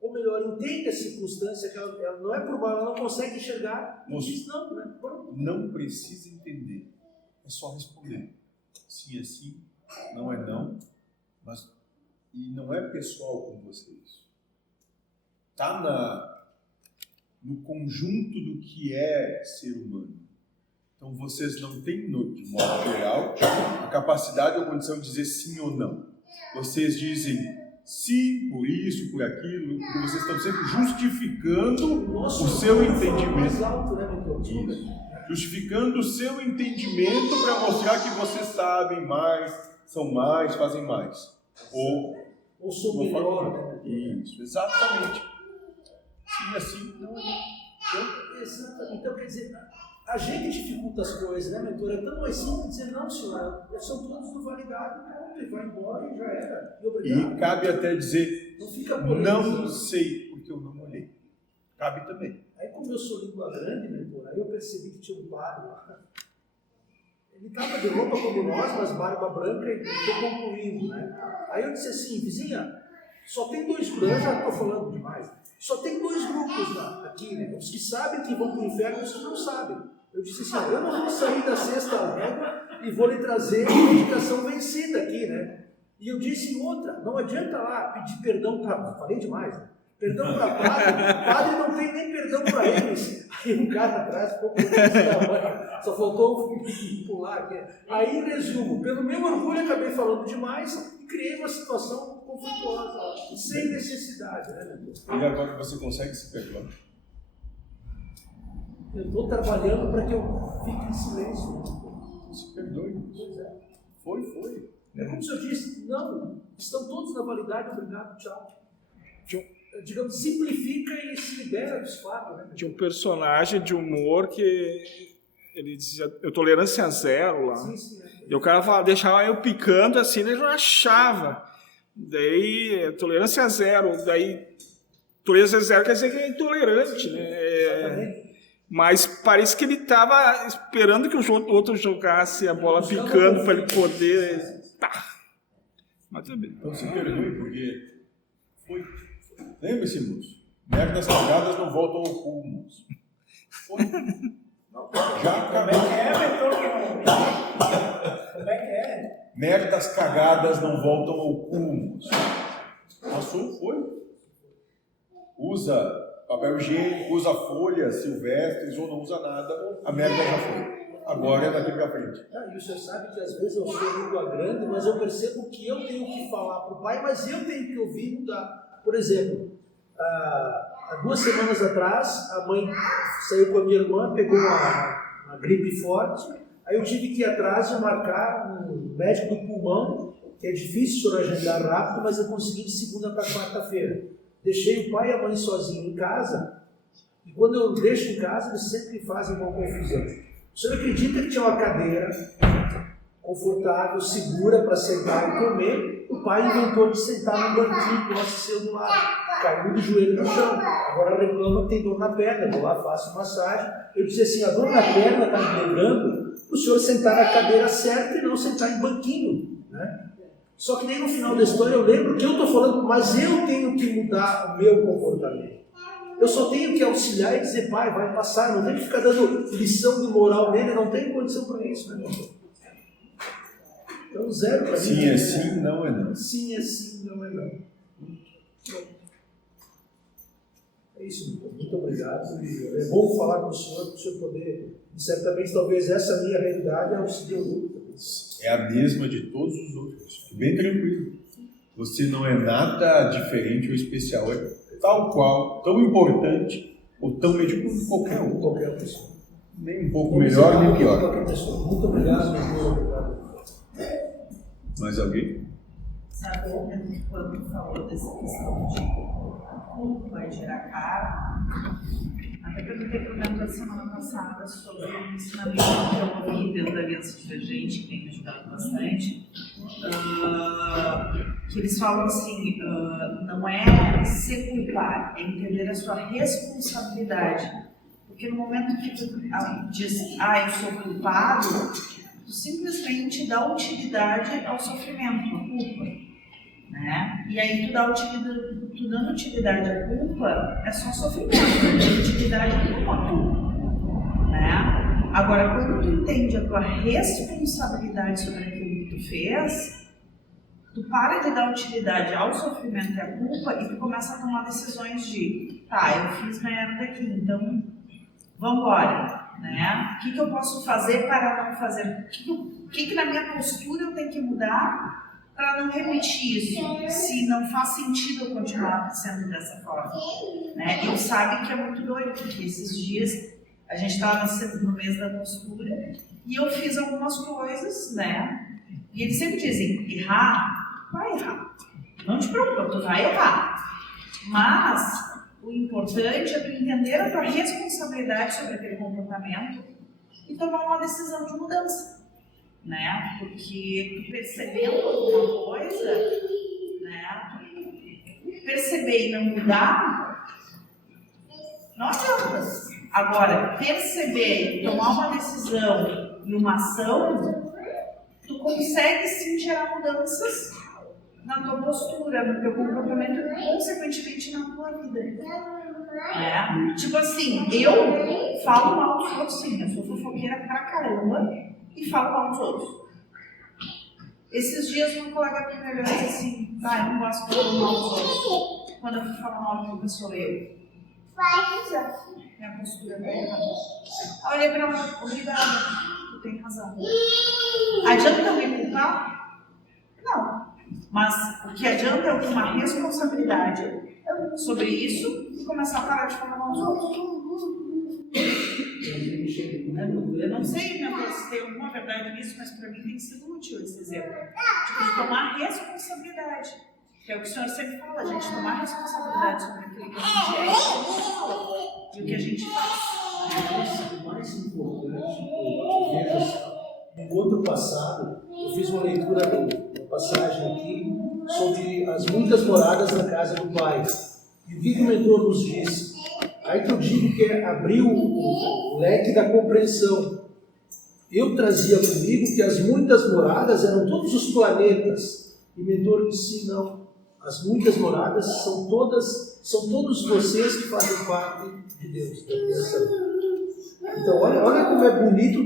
ou melhor, entende a circunstância que ela não é por mal, ela não consegue enxergar e diz não, né? Pronto. Não precisa entender, é só responder. Sim é sim, não é não, mas e não é pessoal com vocês. Está no conjunto do que é ser humano. Então vocês não têm, de modo geral, a capacidade ou condição de dizer sim ou não. Vocês dizem sim, por isso, por aquilo, porque vocês estão sempre justificando o seu entendimento. Mais alto, né, mentor? Justificando o seu entendimento para mostrar que vocês sabem mais, são mais, fazem mais. Ou sou melhor, né? Isso, exatamente. Sim, assim, não é. Exatamente. Então, quer dizer, a gente dificulta as coisas, né, mentor? É tão mais simples dizer, não, senhora, são todos do validado, pronto, e vai embora e já era. E obrigado. E cabe até dizer, não fica não sei, porque eu não olhei. Cabe também. Aí, como eu sou língua grande, mentor, aí eu percebi que tinha um padre lá. Ele estava de roupa como nós, mas barba branca, e estou concluindo, né? Aí eu disse assim, vizinha, só tem 2 grupos, eu já estou falando demais, só tem 2 grupos lá, aqui, né? Os que sabem que vão para o inferno e os que não sabem. Eu disse assim, eu não vou sair da sexta régua e vou lhe trazer a medicação vencida aqui, né? E eu disse outra, não adianta lá pedir perdão para... Falei demais, né? Perdão para padre, o padre não tem nem perdão para eles. Aí um cara atrás ficou com só faltou pular aqui. Aí, em resumo, pelo meu orgulho, acabei falando demais e criei uma situação conflituosa, sem necessidade, né, meu? E agora você consegue se perdoar? Eu estou trabalhando para que eu fique em silêncio. Se perdoe. Pois é. Foi. É como se eu disse, não, estão todos na validade, obrigado, tchau. Digamos, simplifica e se libera dos fatos. Né? Tinha um personagem de humor que ele dizia, eu tolerância zero lá. Sim, e o cara falava, deixava eu picando assim, ele não achava. Daí, tolerância zero. Daí, tolerância zero quer dizer que é intolerante, né? Mas parece que ele estava esperando que o outro jogasse a bola picando para ele poder... Mas também. Então se perdoe, porque foi. Lembre-se, moço. Merdas cagadas não voltam ao cu, moço. Foi. Já acabou. Como é que é? Merdas cagadas não voltam ao cu, moço. Passou, foi. Usa papel higiênico, usa folhas silvestres ou não usa nada, a merda já foi. Agora é daqui pra frente. E o senhor sabe que às vezes eu sou língua grande, mas eu percebo que eu tenho que falar para o pai, mas eu tenho que ouvir e mudar. Por exemplo, há 2 semanas atrás, a mãe saiu com a minha irmã, pegou uma gripe forte, aí eu tive que ir atrás de marcar um médico do pulmão, que é difícil o senhor agendar rápido, mas eu consegui de segunda para quarta-feira. Deixei o pai e a mãe sozinhos em casa, e quando eu deixo em casa, eles sempre fazem uma confusão. O senhor acredita que tinha uma cadeira confortável, segura para sentar e comer? O pai inventou de sentar no banquinho que nasceu do lado, caiu do joelho no chão. Agora reclama que tem dor na perna, vou lá, faço massagem. Eu disse assim, a dor na perna está me lembrando o senhor sentar na cadeira certa e não sentar em banquinho, né? Só que nem no final da história eu lembro que eu estou falando, mas eu tenho que mudar o meu comportamento. Eu só tenho que auxiliar e dizer, pai, vai passar, não tenho que ficar dando lição de moral nele, não tenho condição para isso, né, meu irmão? Então, 0 para mim. Sim é sim, não é não. Sim é sim, não é não. É isso, meu irmão. Muito obrigado. E é bom falar com o senhor, para o senhor poder, e certamente, talvez essa minha realidade auxilie o outro. É a mesma de todos os outros. Fique bem tranquilo. Você não é nada diferente ou especial. É tal qual, tão importante ou tão médico quanto qualquer um. Qualquer pessoa. Nem um pouco melhor, nem pior. Qualquer pessoa. Muito obrigado, meu irmão. Obrigado. Mais alguém? Sabe, quando falou dessa questão de como vai gerar karma, até perguntei para o mentor semana passada sobre um ensinamento que eu ouvi dentro da Aliança Divergente, que tem me ajudado bastante, que eles falam assim, não é se culpar, é entender a sua responsabilidade. Porque no momento que tu diz, eu sou culpado, tu simplesmente dá utilidade ao sofrimento, à culpa. Né? E aí tu dando utilidade à culpa, é só sofrimento, a utilidade não é uma culpa. Né? Agora, quando tu entende a tua responsabilidade sobre aquilo que tu fez, tu para de dar utilidade ao sofrimento e à culpa e tu começa a tomar decisões de, eu fiz merda aqui, então vamos embora. Né? O que eu posso fazer para não fazer? O que na minha postura eu tenho que mudar para não repetir isso, se não faz sentido eu continuar sendo dessa forma. Né? E sabe que é muito doido, porque esses dias a gente estava no mês da postura e eu fiz algumas coisas, né? E eles sempre dizem, errar, vai errar. Não te preocupa, tu vai errar. Mas o importante é tu entender a tua responsabilidade sobre aquele comportamento e tomar uma decisão de mudança. Né? Porque tu percebendo alguma coisa, né? Perceber e não mudar, não adianta. Agora, perceber e tomar uma decisão e uma ação, tu consegue sim gerar mudanças na tua postura, no teu comportamento e, consequentemente, na tua vida. Né? Tipo assim, eu falo mal dos outros, sim, eu sou fofoqueira pra caramba. E falo mal dos outros. Esses dias uma colega me olhou e disse assim, eu não gosto de falar mal dos outros. Quando eu fui falar mal de uma pessoa, minha postura é errada. Eu olhei para ela, obrigada, tu tem razão. Adianta eu me culpar? Não. Mas o que adianta é eu tomar responsabilidade sobre isso e começar a parar de falar mal dos outros. Eu não sei, se tem alguma verdade nisso, mas para mim tem sido útil esse exemplo. Tipo, de tomar responsabilidade. Que é o que o senhor sempre fala, a gente tomar responsabilidade sobre aquilo que a gente é e o que a gente faz. O mais importante, eu vejo no encontro passado, eu fiz uma leitura, uma passagem aqui, sobre as muitas moradas na casa do Pai. E o que o mentor nos disse? Aí que eu digo que é abrir o leque da compreensão. Eu trazia comigo que as muitas moradas eram todos os planetas. E o mentor disse, não, as muitas moradas são todos vocês que fazem parte de Deus, da criação. Então, olha como é bonito,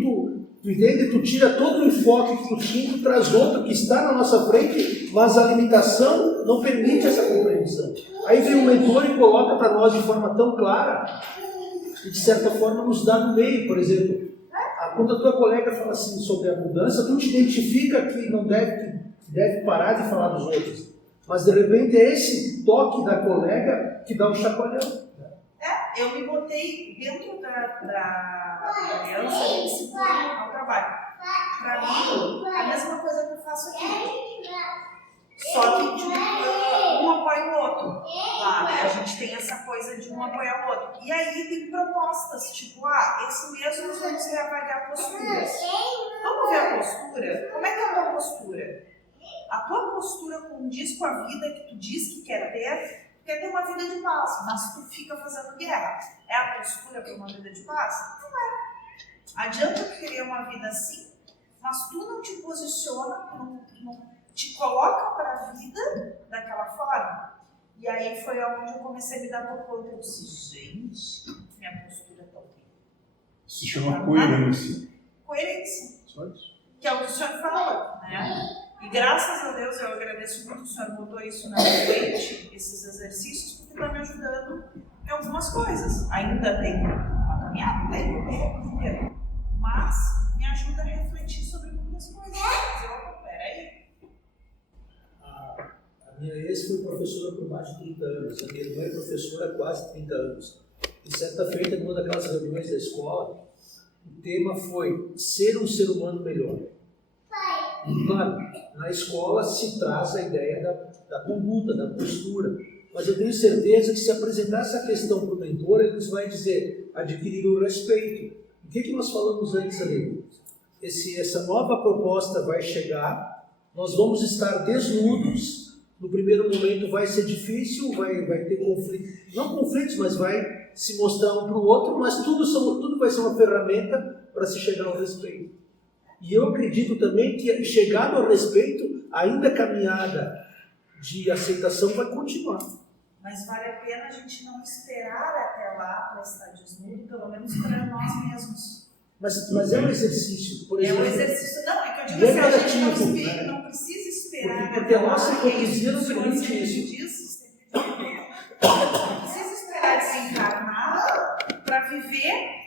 tu entende? Tu tira todo o enfoque que tu tinha e traz outro que está na nossa frente, mas a limitação não permite essa compreensão. Aí vem o mentor e coloca para nós de forma tão clara e, de certa forma, nos dá no meio. Por exemplo, quando a tua colega fala assim sobre a mudança, tu te identifica que não deve parar de falar dos outros. Mas, de repente, é esse toque da colega que dá um chacoalhão. eu me botei dentro da aliança e disciplina ao trabalho. Para mim, é a mesma coisa que eu faço aqui. Só que tipo, um apoia o outro. Lá, né? A gente tem essa coisa de um apoiar o outro. E aí tem propostas, tipo, esse mês nós vamos reavaliar posturas. Vamos ver a postura? Como é que é a tua postura? A tua postura condiz com a vida que tu diz que quer ter uma vida de paz, mas tu fica fazendo guerra. É a postura para uma vida de paz? Não é. Adianta tu querer uma vida assim, mas tu não te posiciona, não te coloca para a vida daquela forma. E aí foi onde eu comecei a me dar por conta. Eu disse, gente, minha postura é tão bem. Se chama coerência. Coerência. Só isso. Que é o que o senhor fala, né? E graças a Deus eu agradeço muito que o senhor botou isso na frente, esses exercícios, porque está me ajudando em algumas coisas. Ainda tem uma caminhada, tem, mas me ajuda a refletir sobre muitas coisas. Peraí. A minha ex foi professora por mais de 30 anos, a minha irmã é professora há quase 30 anos. E certa feita, numa daquelas reuniões da escola, o tema foi ser um ser humano melhor. E, claro, na escola se traz a ideia da conduta, da postura, mas eu tenho certeza que se apresentar essa questão para o mentor, ele nos vai dizer, adquirir o respeito. O que nós falamos antes ali? Essa nova proposta vai chegar, nós vamos estar desnudos, no primeiro momento vai ser difícil, vai ter conflitos, não conflitos, mas vai se mostrar um para o outro, mas tudo vai ser uma ferramenta para se chegar ao respeito. E eu acredito também que, chegado ao respeito, ainda a caminhada de aceitação vai continuar. Mas vale a pena a gente não esperar até lá para estar desnudo, pelo menos para nós mesmos. Mas é um exercício, por exemplo. É um exercício, não, é que eu digo assim, a gente não precisa esperar porque a nossa hipocrisia não permite isso. Não precisa esperar desencarnar para viver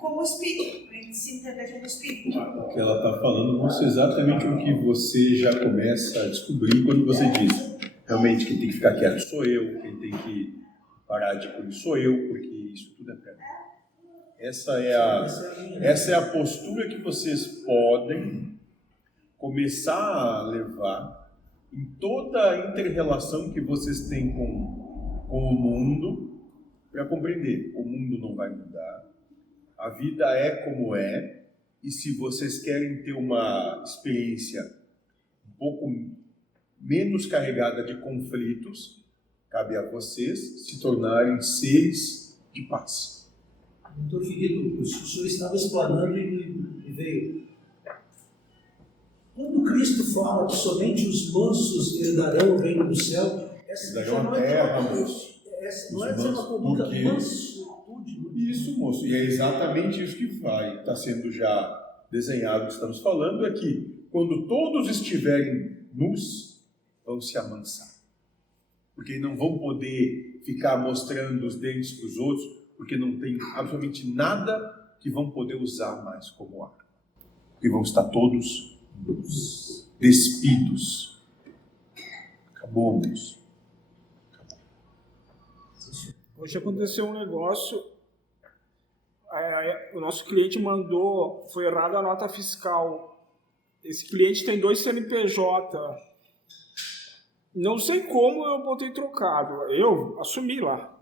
como espírito, para a gente se entender como espírito. O que ela está falando mostra exatamente o que você já começa a descobrir quando você diz realmente quem tem que ficar quieto sou eu, quem tem que parar de comer sou eu, porque isso tudo é perto. Essa é a postura que vocês podem começar a levar em toda a inter-relação que vocês têm com o mundo, para compreender, o mundo não vai mudar, a vida é como é, e se vocês querem ter uma experiência um pouco menos carregada de conflitos, cabe a vocês se tornarem seres de paz. Doutor querido, o senhor estava explanando e veio. Quando Cristo fala que somente os mansos herdarão o reino do céu, essa já não é uma conduta mansutude. Isso, moço, e é exatamente isso que está sendo já desenhado, que estamos falando, é que quando todos estiverem nus, vão se amansar. Porque não vão poder ficar mostrando os dentes para os outros, porque não tem absolutamente nada que vão poder usar mais como arma. E vão estar todos nus, despidos. Acabou, moço. Hoje aconteceu um negócio, o nosso cliente mandou, foi errado a nota fiscal. Esse cliente tem 2 CNPJ. Não sei como eu botei trocado, eu assumi lá.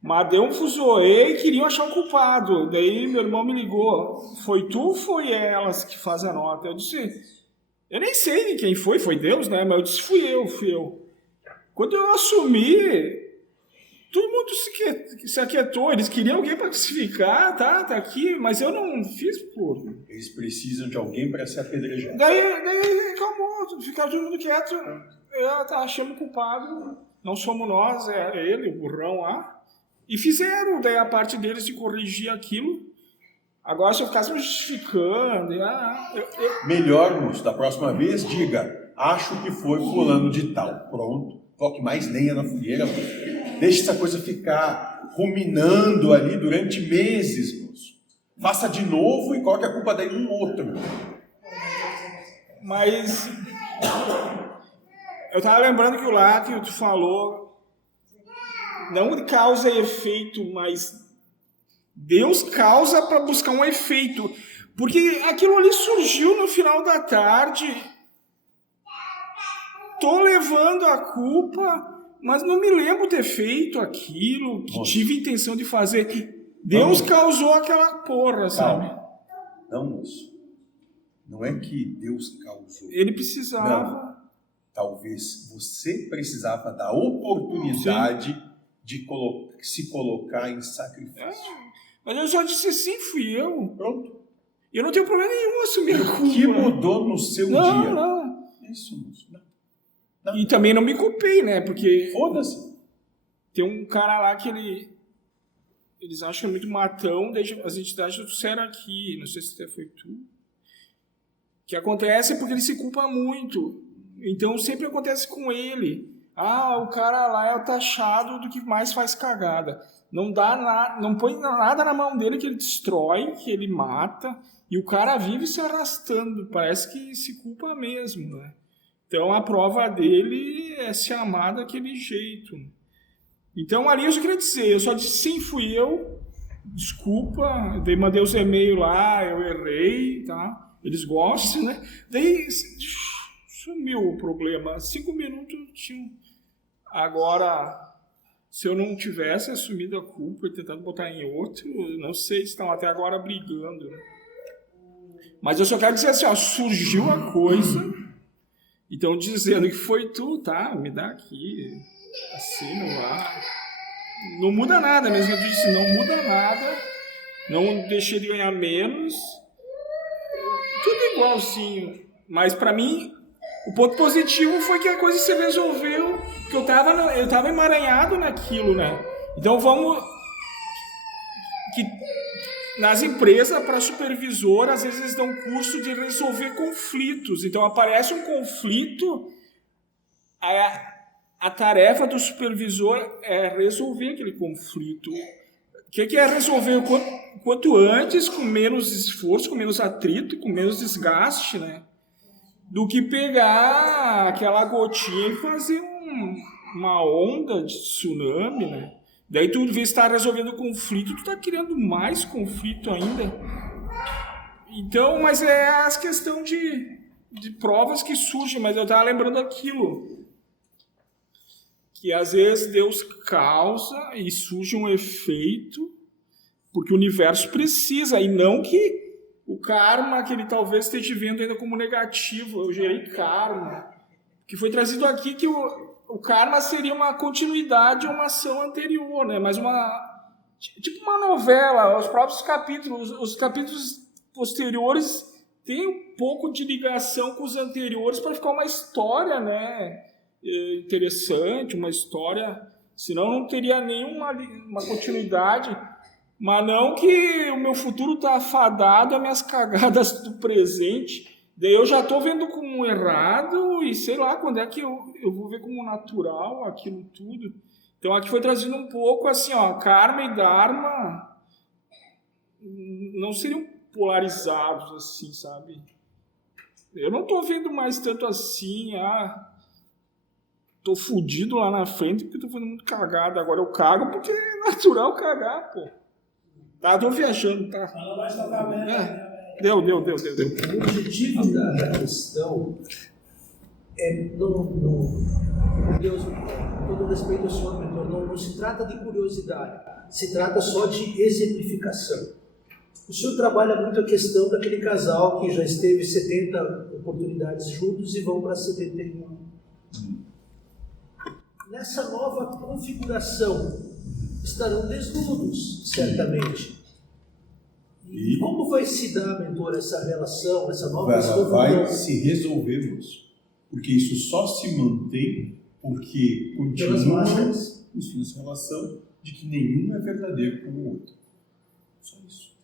Mas deu um fuzuê e queriam achar o culpado. Daí meu irmão me ligou, foi tu ou foi elas que fazem a nota? Eu disse, eu nem sei quem foi Deus, né? Mas eu disse, fui eu. Quando eu assumi, todo mundo se aquietou, eles queriam alguém para classificar, tá aqui, mas eu não fiz por... Eles precisam de alguém para se apedrejar. Daí acabou, ficaram todo mundo quieto, achamos culpado, não somos nós, é ele, o burrão lá, e fizeram daí a parte deles de corrigir aquilo. Agora se eu ficasse me justificando, Melhor, moço, da próxima vez, diga, acho que foi fulano de tal, pronto, toque mais lenha na fogueira, moço. Deixe essa coisa ficar ruminando ali durante meses, moço. Faça de novo e coloque a culpa daí num outro. Mas eu estava lembrando que o lá que tu falou, não causa efeito, mas Deus causa para buscar um efeito. Porque aquilo ali surgiu no final da tarde. Tô levando a culpa, mas não me lembro ter feito aquilo que tive intenção de fazer. Deus causou aquela porra, sabe? Não, moço. Não é que Deus causou. Ele precisava. Não. Talvez você precisava da oportunidade de se colocar em sacrifício. Mas eu já disse sim, fui eu. Pronto. Eu não tenho problema nenhum em assumir a culpa. O que mudou no seu dia? Não. Isso, moço. Não. E também não me culpei, né? Porque Foda-se. tem um cara lá que eles acham que é muito matão, deixa as entidades trouxeram aqui, não sei se até foi tu. O que acontece é porque ele se culpa muito. Então sempre acontece com ele. O cara lá é o taxado do que mais faz cagada. Não dá nada, não põe nada na mão dele que ele destrói, que ele mata, e o cara vive se arrastando, parece que se culpa mesmo, né? Então a prova dele é se amar daquele jeito. Então ali eu só queria dizer, eu só disse sim, fui eu, desculpa, mandei os e-mails lá, eu errei, tá? Eles gostam, né? Daí sumiu o problema, 5 minutos tinha. Agora, se eu não tivesse assumido a culpa e tentado botar em outro, não sei se estão até agora brigando. Né? Mas eu só quero dizer assim, surgiu a coisa, e estão dizendo que foi tu, tá? Me dá aqui, assina lá. Não muda nada, mesmo que eu disse, não muda nada, não deixei de ganhar menos, tudo igualzinho. Mas para mim, o ponto positivo foi que a coisa se resolveu, porque eu tava emaranhado naquilo, né? Então vamos... Nas empresas, para supervisor, às vezes eles dão curso de resolver conflitos. Então aparece um conflito, a tarefa do supervisor é resolver aquele conflito. O que é resolver quanto antes, com menos esforço, com menos atrito, com menos desgaste, né? Do que pegar aquela gotinha e fazer uma onda de tsunami, né? Daí tu, em vez de estar resolvendo o conflito, tu tá criando mais conflito ainda. Então, mas é as questões de provas que surgem, mas eu tava lembrando aquilo. Que às vezes Deus causa e surge um efeito, porque o universo precisa, e não que o karma que ele talvez esteja vendo ainda como negativo. Eu gerei karma. Que foi trazido aqui que o karma seria uma continuidade a uma ação anterior, né? Mas tipo uma novela, os próprios capítulos, os capítulos posteriores têm um pouco de ligação com os anteriores para ficar uma história, né? Interessante, uma história, senão não teria nenhuma uma continuidade. Mas não que o meu futuro está afadado às minhas cagadas do presente. Daí eu já estou vendo como errado e sei lá quando é que eu vou ver como natural aquilo tudo. Então aqui foi trazido um pouco assim, karma e dharma não seriam polarizados assim, sabe? Eu não estou vendo mais tanto assim, tô fudido lá na frente porque estou fazendo muito cagada. Agora eu cago porque é natural cagar, pô. Tá, tô viajando, tá? Ela vai tocar bem. Deu. O objetivo da questão é, Deus, com todo respeito ao senhor mentor, não se trata de curiosidade, se trata só de exemplificação. O senhor trabalha muito a questão daquele casal que já esteve 70 oportunidades juntos e vão para 71. Nessa nova configuração, estarão desnudos, certamente. E como vai se dar, mentor, essa relação, essa nova Ela vai se resolver, moço. Porque isso só se mantém porque continua essa relação de que nenhum é verdadeiro como o outro. Só isso.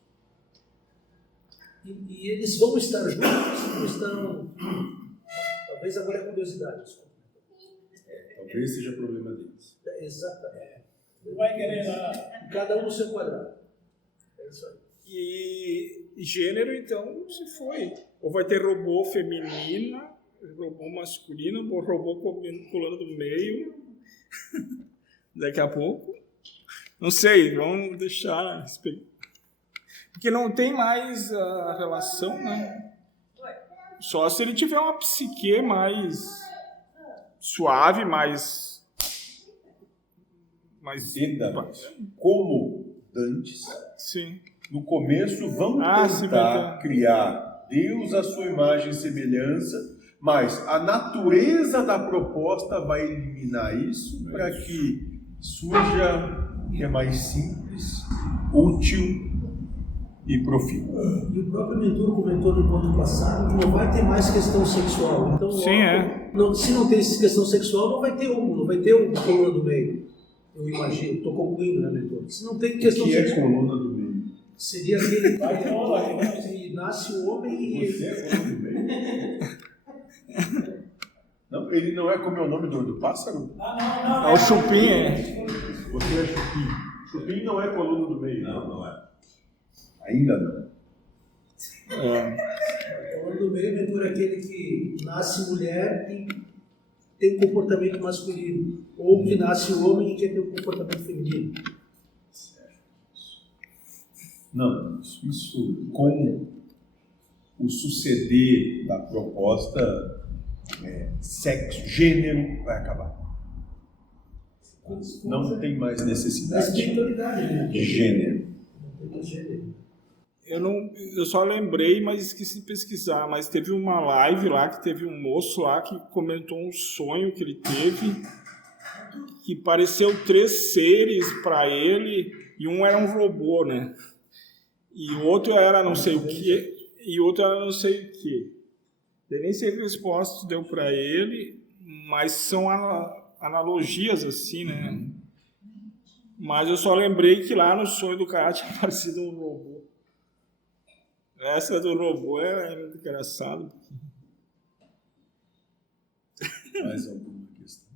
E eles vão estar juntos ou estarão... Talvez agora é curiosidade. Talvez seja problema deles. Exatamente. Não vai querer lá. Cada um no seu quadrado. É isso aí. E gênero, então, se foi. Ou vai ter robô feminina, robô masculino, robô pulando do meio. Daqui a pouco. Não sei, vamos deixar. Porque não tem mais a relação, né? Só se ele tiver uma psique mais suave, mais. Entenda, como dantes, Sim. no começo vão sim, tentar criar Deus à sua imagem e semelhança, mas a natureza da proposta vai eliminar isso para que surja o que é mais simples, útil e profícuo. E o próprio mentor comentou no ponto passado que não vai ter mais questão sexual. Então, Sim, se não tem questão sexual, não vai ter coluna do meio. Eu imagino, estou concluindo, né, mentor? Se não tem questão que é sexual. coluna do meio? Seria aquele que nasce o homem e. Você é coluna do meio? Não, ele não é como é o nome do pássaro? É o chupim, é. Você é chupim. Chupim não é coluna do meio. Não é. Ainda não. A coluna do meio, mentor, é aquele que nasce mulher e tem um comportamento masculino. Ou que nasce homem e quer ter um comportamento feminino. Não, isso com o suceder da proposta, sexo, gênero, vai acabar. Não tem mais Da necessidade espiritualidade, né? de gênero. Não tem gênero. Eu só lembrei, mas esqueci de pesquisar. Mas teve uma live lá que teve um moço lá que comentou um sonho que ele teve, que pareceu 3 seres para ele, e um era um robô, né? E o outro era não sei o que, e o outro era não sei o que. Eu nem sei que resposta deu para ele, mas são analogias assim, né? Mas eu só lembrei que lá no sonho do cara tinha aparecido um robô. Essa do robô é muito engraçado. Mais alguma questão?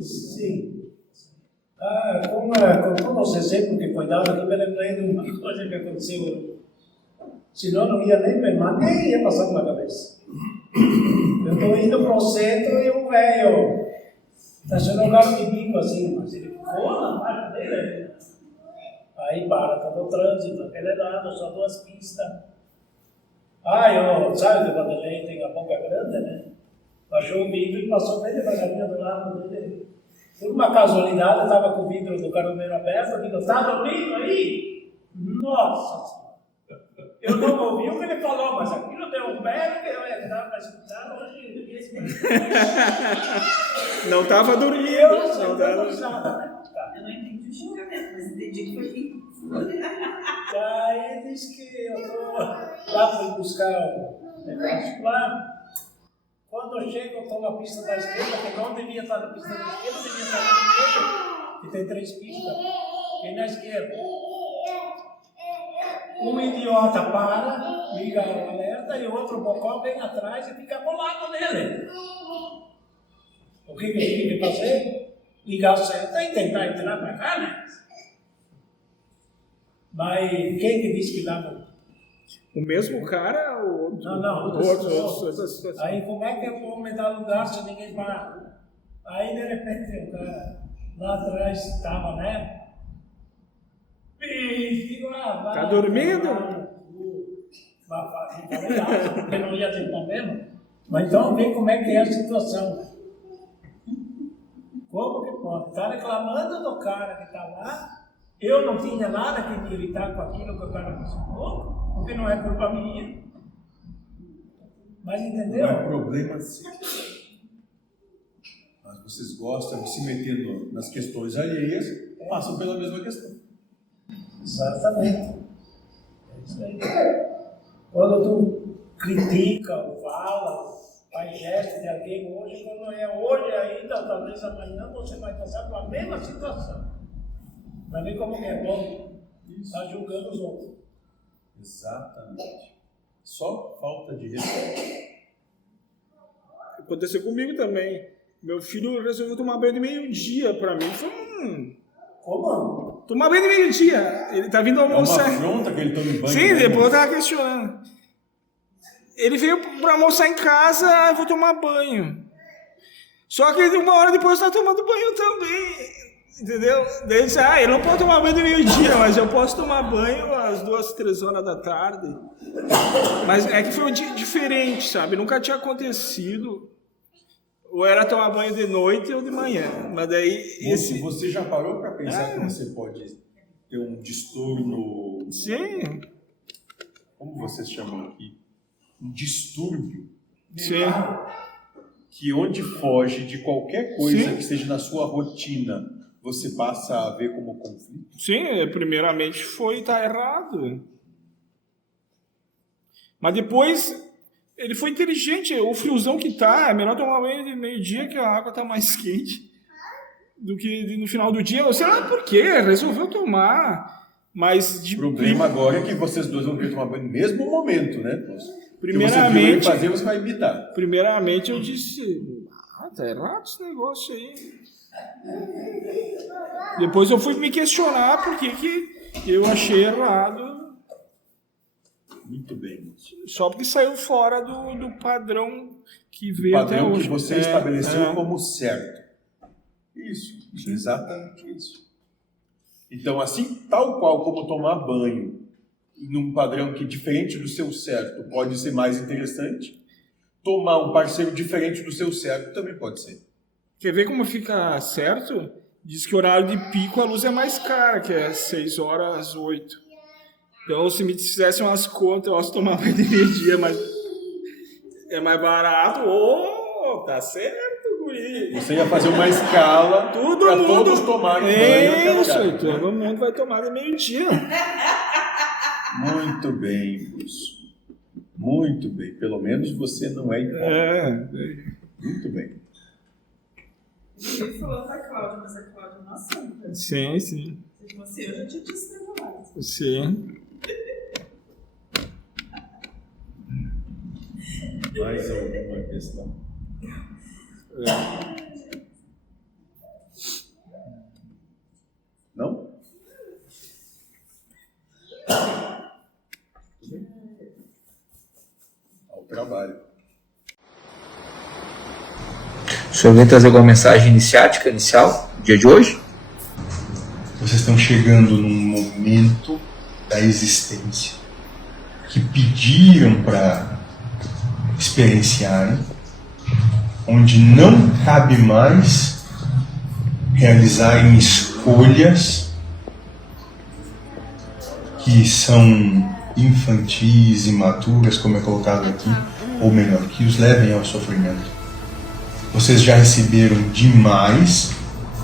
Sim. Com todos os exemplos que foi dado aqui, me lembrei de uma coisa que aconteceu. Senão não ia nem pensar, nem ia passar pela cabeça. Eu estou indo para o centro e um velho está sendo um carro de bico assim, mas ele ficou na marca dele. Aí para, todo o trânsito, aquele lado, só 2 pistas. Sabe que o Vanderlei tem a boca grande, né? Baixou o vidro e passou bem devagarinho do lado dele. Por uma casualidade, estava com o vidro do caminhoneiro aberto, eu digo, está dormindo aí? Nossa Senhora! Eu não ouvi o que ele falou, mas aquilo deu um berro que eu ia dar para escutar hoje. Não estava dormindo. Eu Não tava... Eu não entendi o xingamento, mas entendi que foi Daí ele disse que eu estou lá para buscar o negócio lá. Quando eu chego, eu estou na pista da esquerda, que não devia estar na pista da esquerda, devia estar na direita, que tem 3 pistas. E na esquerda. Um idiota para, liga o alerta, e o outro bocó vem atrás e fica colado nele. O que ele tem que fazer? Ligar o seta e tentar entrar para cá, né? Mas quem que disse que lá não? O mesmo cara ou outro? Não, outra situação. Aí como é que eu vou me dar lugar se ninguém para? Aí de repente o cara lá atrás estava, né? E digo, Tá dormindo? Porque não ia tentar mesmo. Mas então vê como é que é a situação. Como que pode? Está reclamando do cara que está lá. Eu não tinha nada que me irritar com aquilo que o cara me ensinou, porque não é culpa minha. Mas entendeu? Não é problema seu. Mas vocês gostam de se meter nas questões alheias, passam pela mesma questão. Exatamente. É isso aí. Quando tu critica ou fala, faz gesto de alguém hoje, quando é hoje ainda, talvez amanhã, você vai passar pela mesma situação. Para ver como é bom estar julgando os outros. Exatamente. Só falta de respeito. Aconteceu comigo também. Meu filho resolveu tomar banho de meio-dia pra mim. Foi Como? tomar banho de meio-dia. Ele tá vindo almoçar. É uma afronta que ele tome banho. Sim, né? depois eu tava questionando. Ele veio pra almoçar em casa, eu vou tomar banho. Só que 1 hora depois eu tava tomando banho também. Entendeu? Daí disse, eu não posso tomar banho do meio-dia, mas eu posso tomar banho às 2, 3 horas da tarde. Mas é que foi um dia diferente, sabe? Nunca tinha acontecido. Ou era tomar banho de noite ou de manhã. Mas daí Você já parou para pensar que você pode ter um distúrbio? Sim. Como vocês chamam aqui? Um distúrbio. Sim. Que onde foge de qualquer coisa Sim. que esteja na sua rotina, você passa a ver como conflito? Sim, primeiramente tá errado. Mas depois, ele foi inteligente. O friozão que tá, é melhor tomar banho de meio-dia, que a água tá mais quente do que no final do dia. Eu sei lá por quê, resolveu tomar. Mas O problema agora é que vocês dois vão ter que tomar banho no mesmo momento, né? Primeiramente, você vai imitar. Primeiramente eu disse, tá errado esse negócio aí. Depois eu fui me questionar por que eu achei errado. Muito bem, moço. Só porque saiu fora do padrão que veio O até padrão hoje. que você estabeleceu como certo. Isso, exatamente isso. Então, assim, tal qual como tomar banho, num padrão que diferente do seu certo pode ser mais interessante, tomar um parceiro diferente do seu certo também pode ser. Quer ver como fica certo? Diz que o horário de pico a luz é mais cara, que é 6 horas, 8. Então, se me fizessem umas contas, eu posso tomar banho de meio-dia, mas é mais barato. Tá certo, guri. Você ia fazer uma escala para todos tomarem banho. Isso, e todo mundo vai tomar de meio-dia. Muito bem, Bruce. Muito bem. Pelo menos você não é hipócrita. Muito bem. Ele falou da Cláudia, mas a Cláudia não aceita. Sim, sim. Se fosse eu, já tinha desgravado. Sim. Mais alguma questão? Não? Ao trabalho. O senhor vem trazer alguma mensagem inicial do dia de hoje? Vocês estão chegando num momento da existência que pediram para experienciarem, onde não cabe mais realizarem escolhas que são infantis, imaturas, como é colocado aqui, ou melhor, que os levem ao sofrimento. Vocês já receberam demais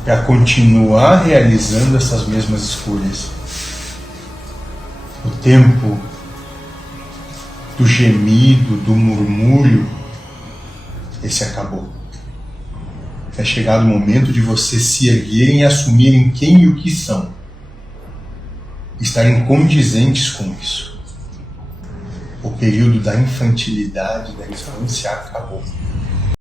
para continuar realizando essas mesmas escolhas. O tempo do gemido, do murmúrio, esse acabou. É chegado o momento de vocês se erguerem e assumirem quem e o que são. Estarem condizentes com isso. O período da infantilidade, da infância acabou.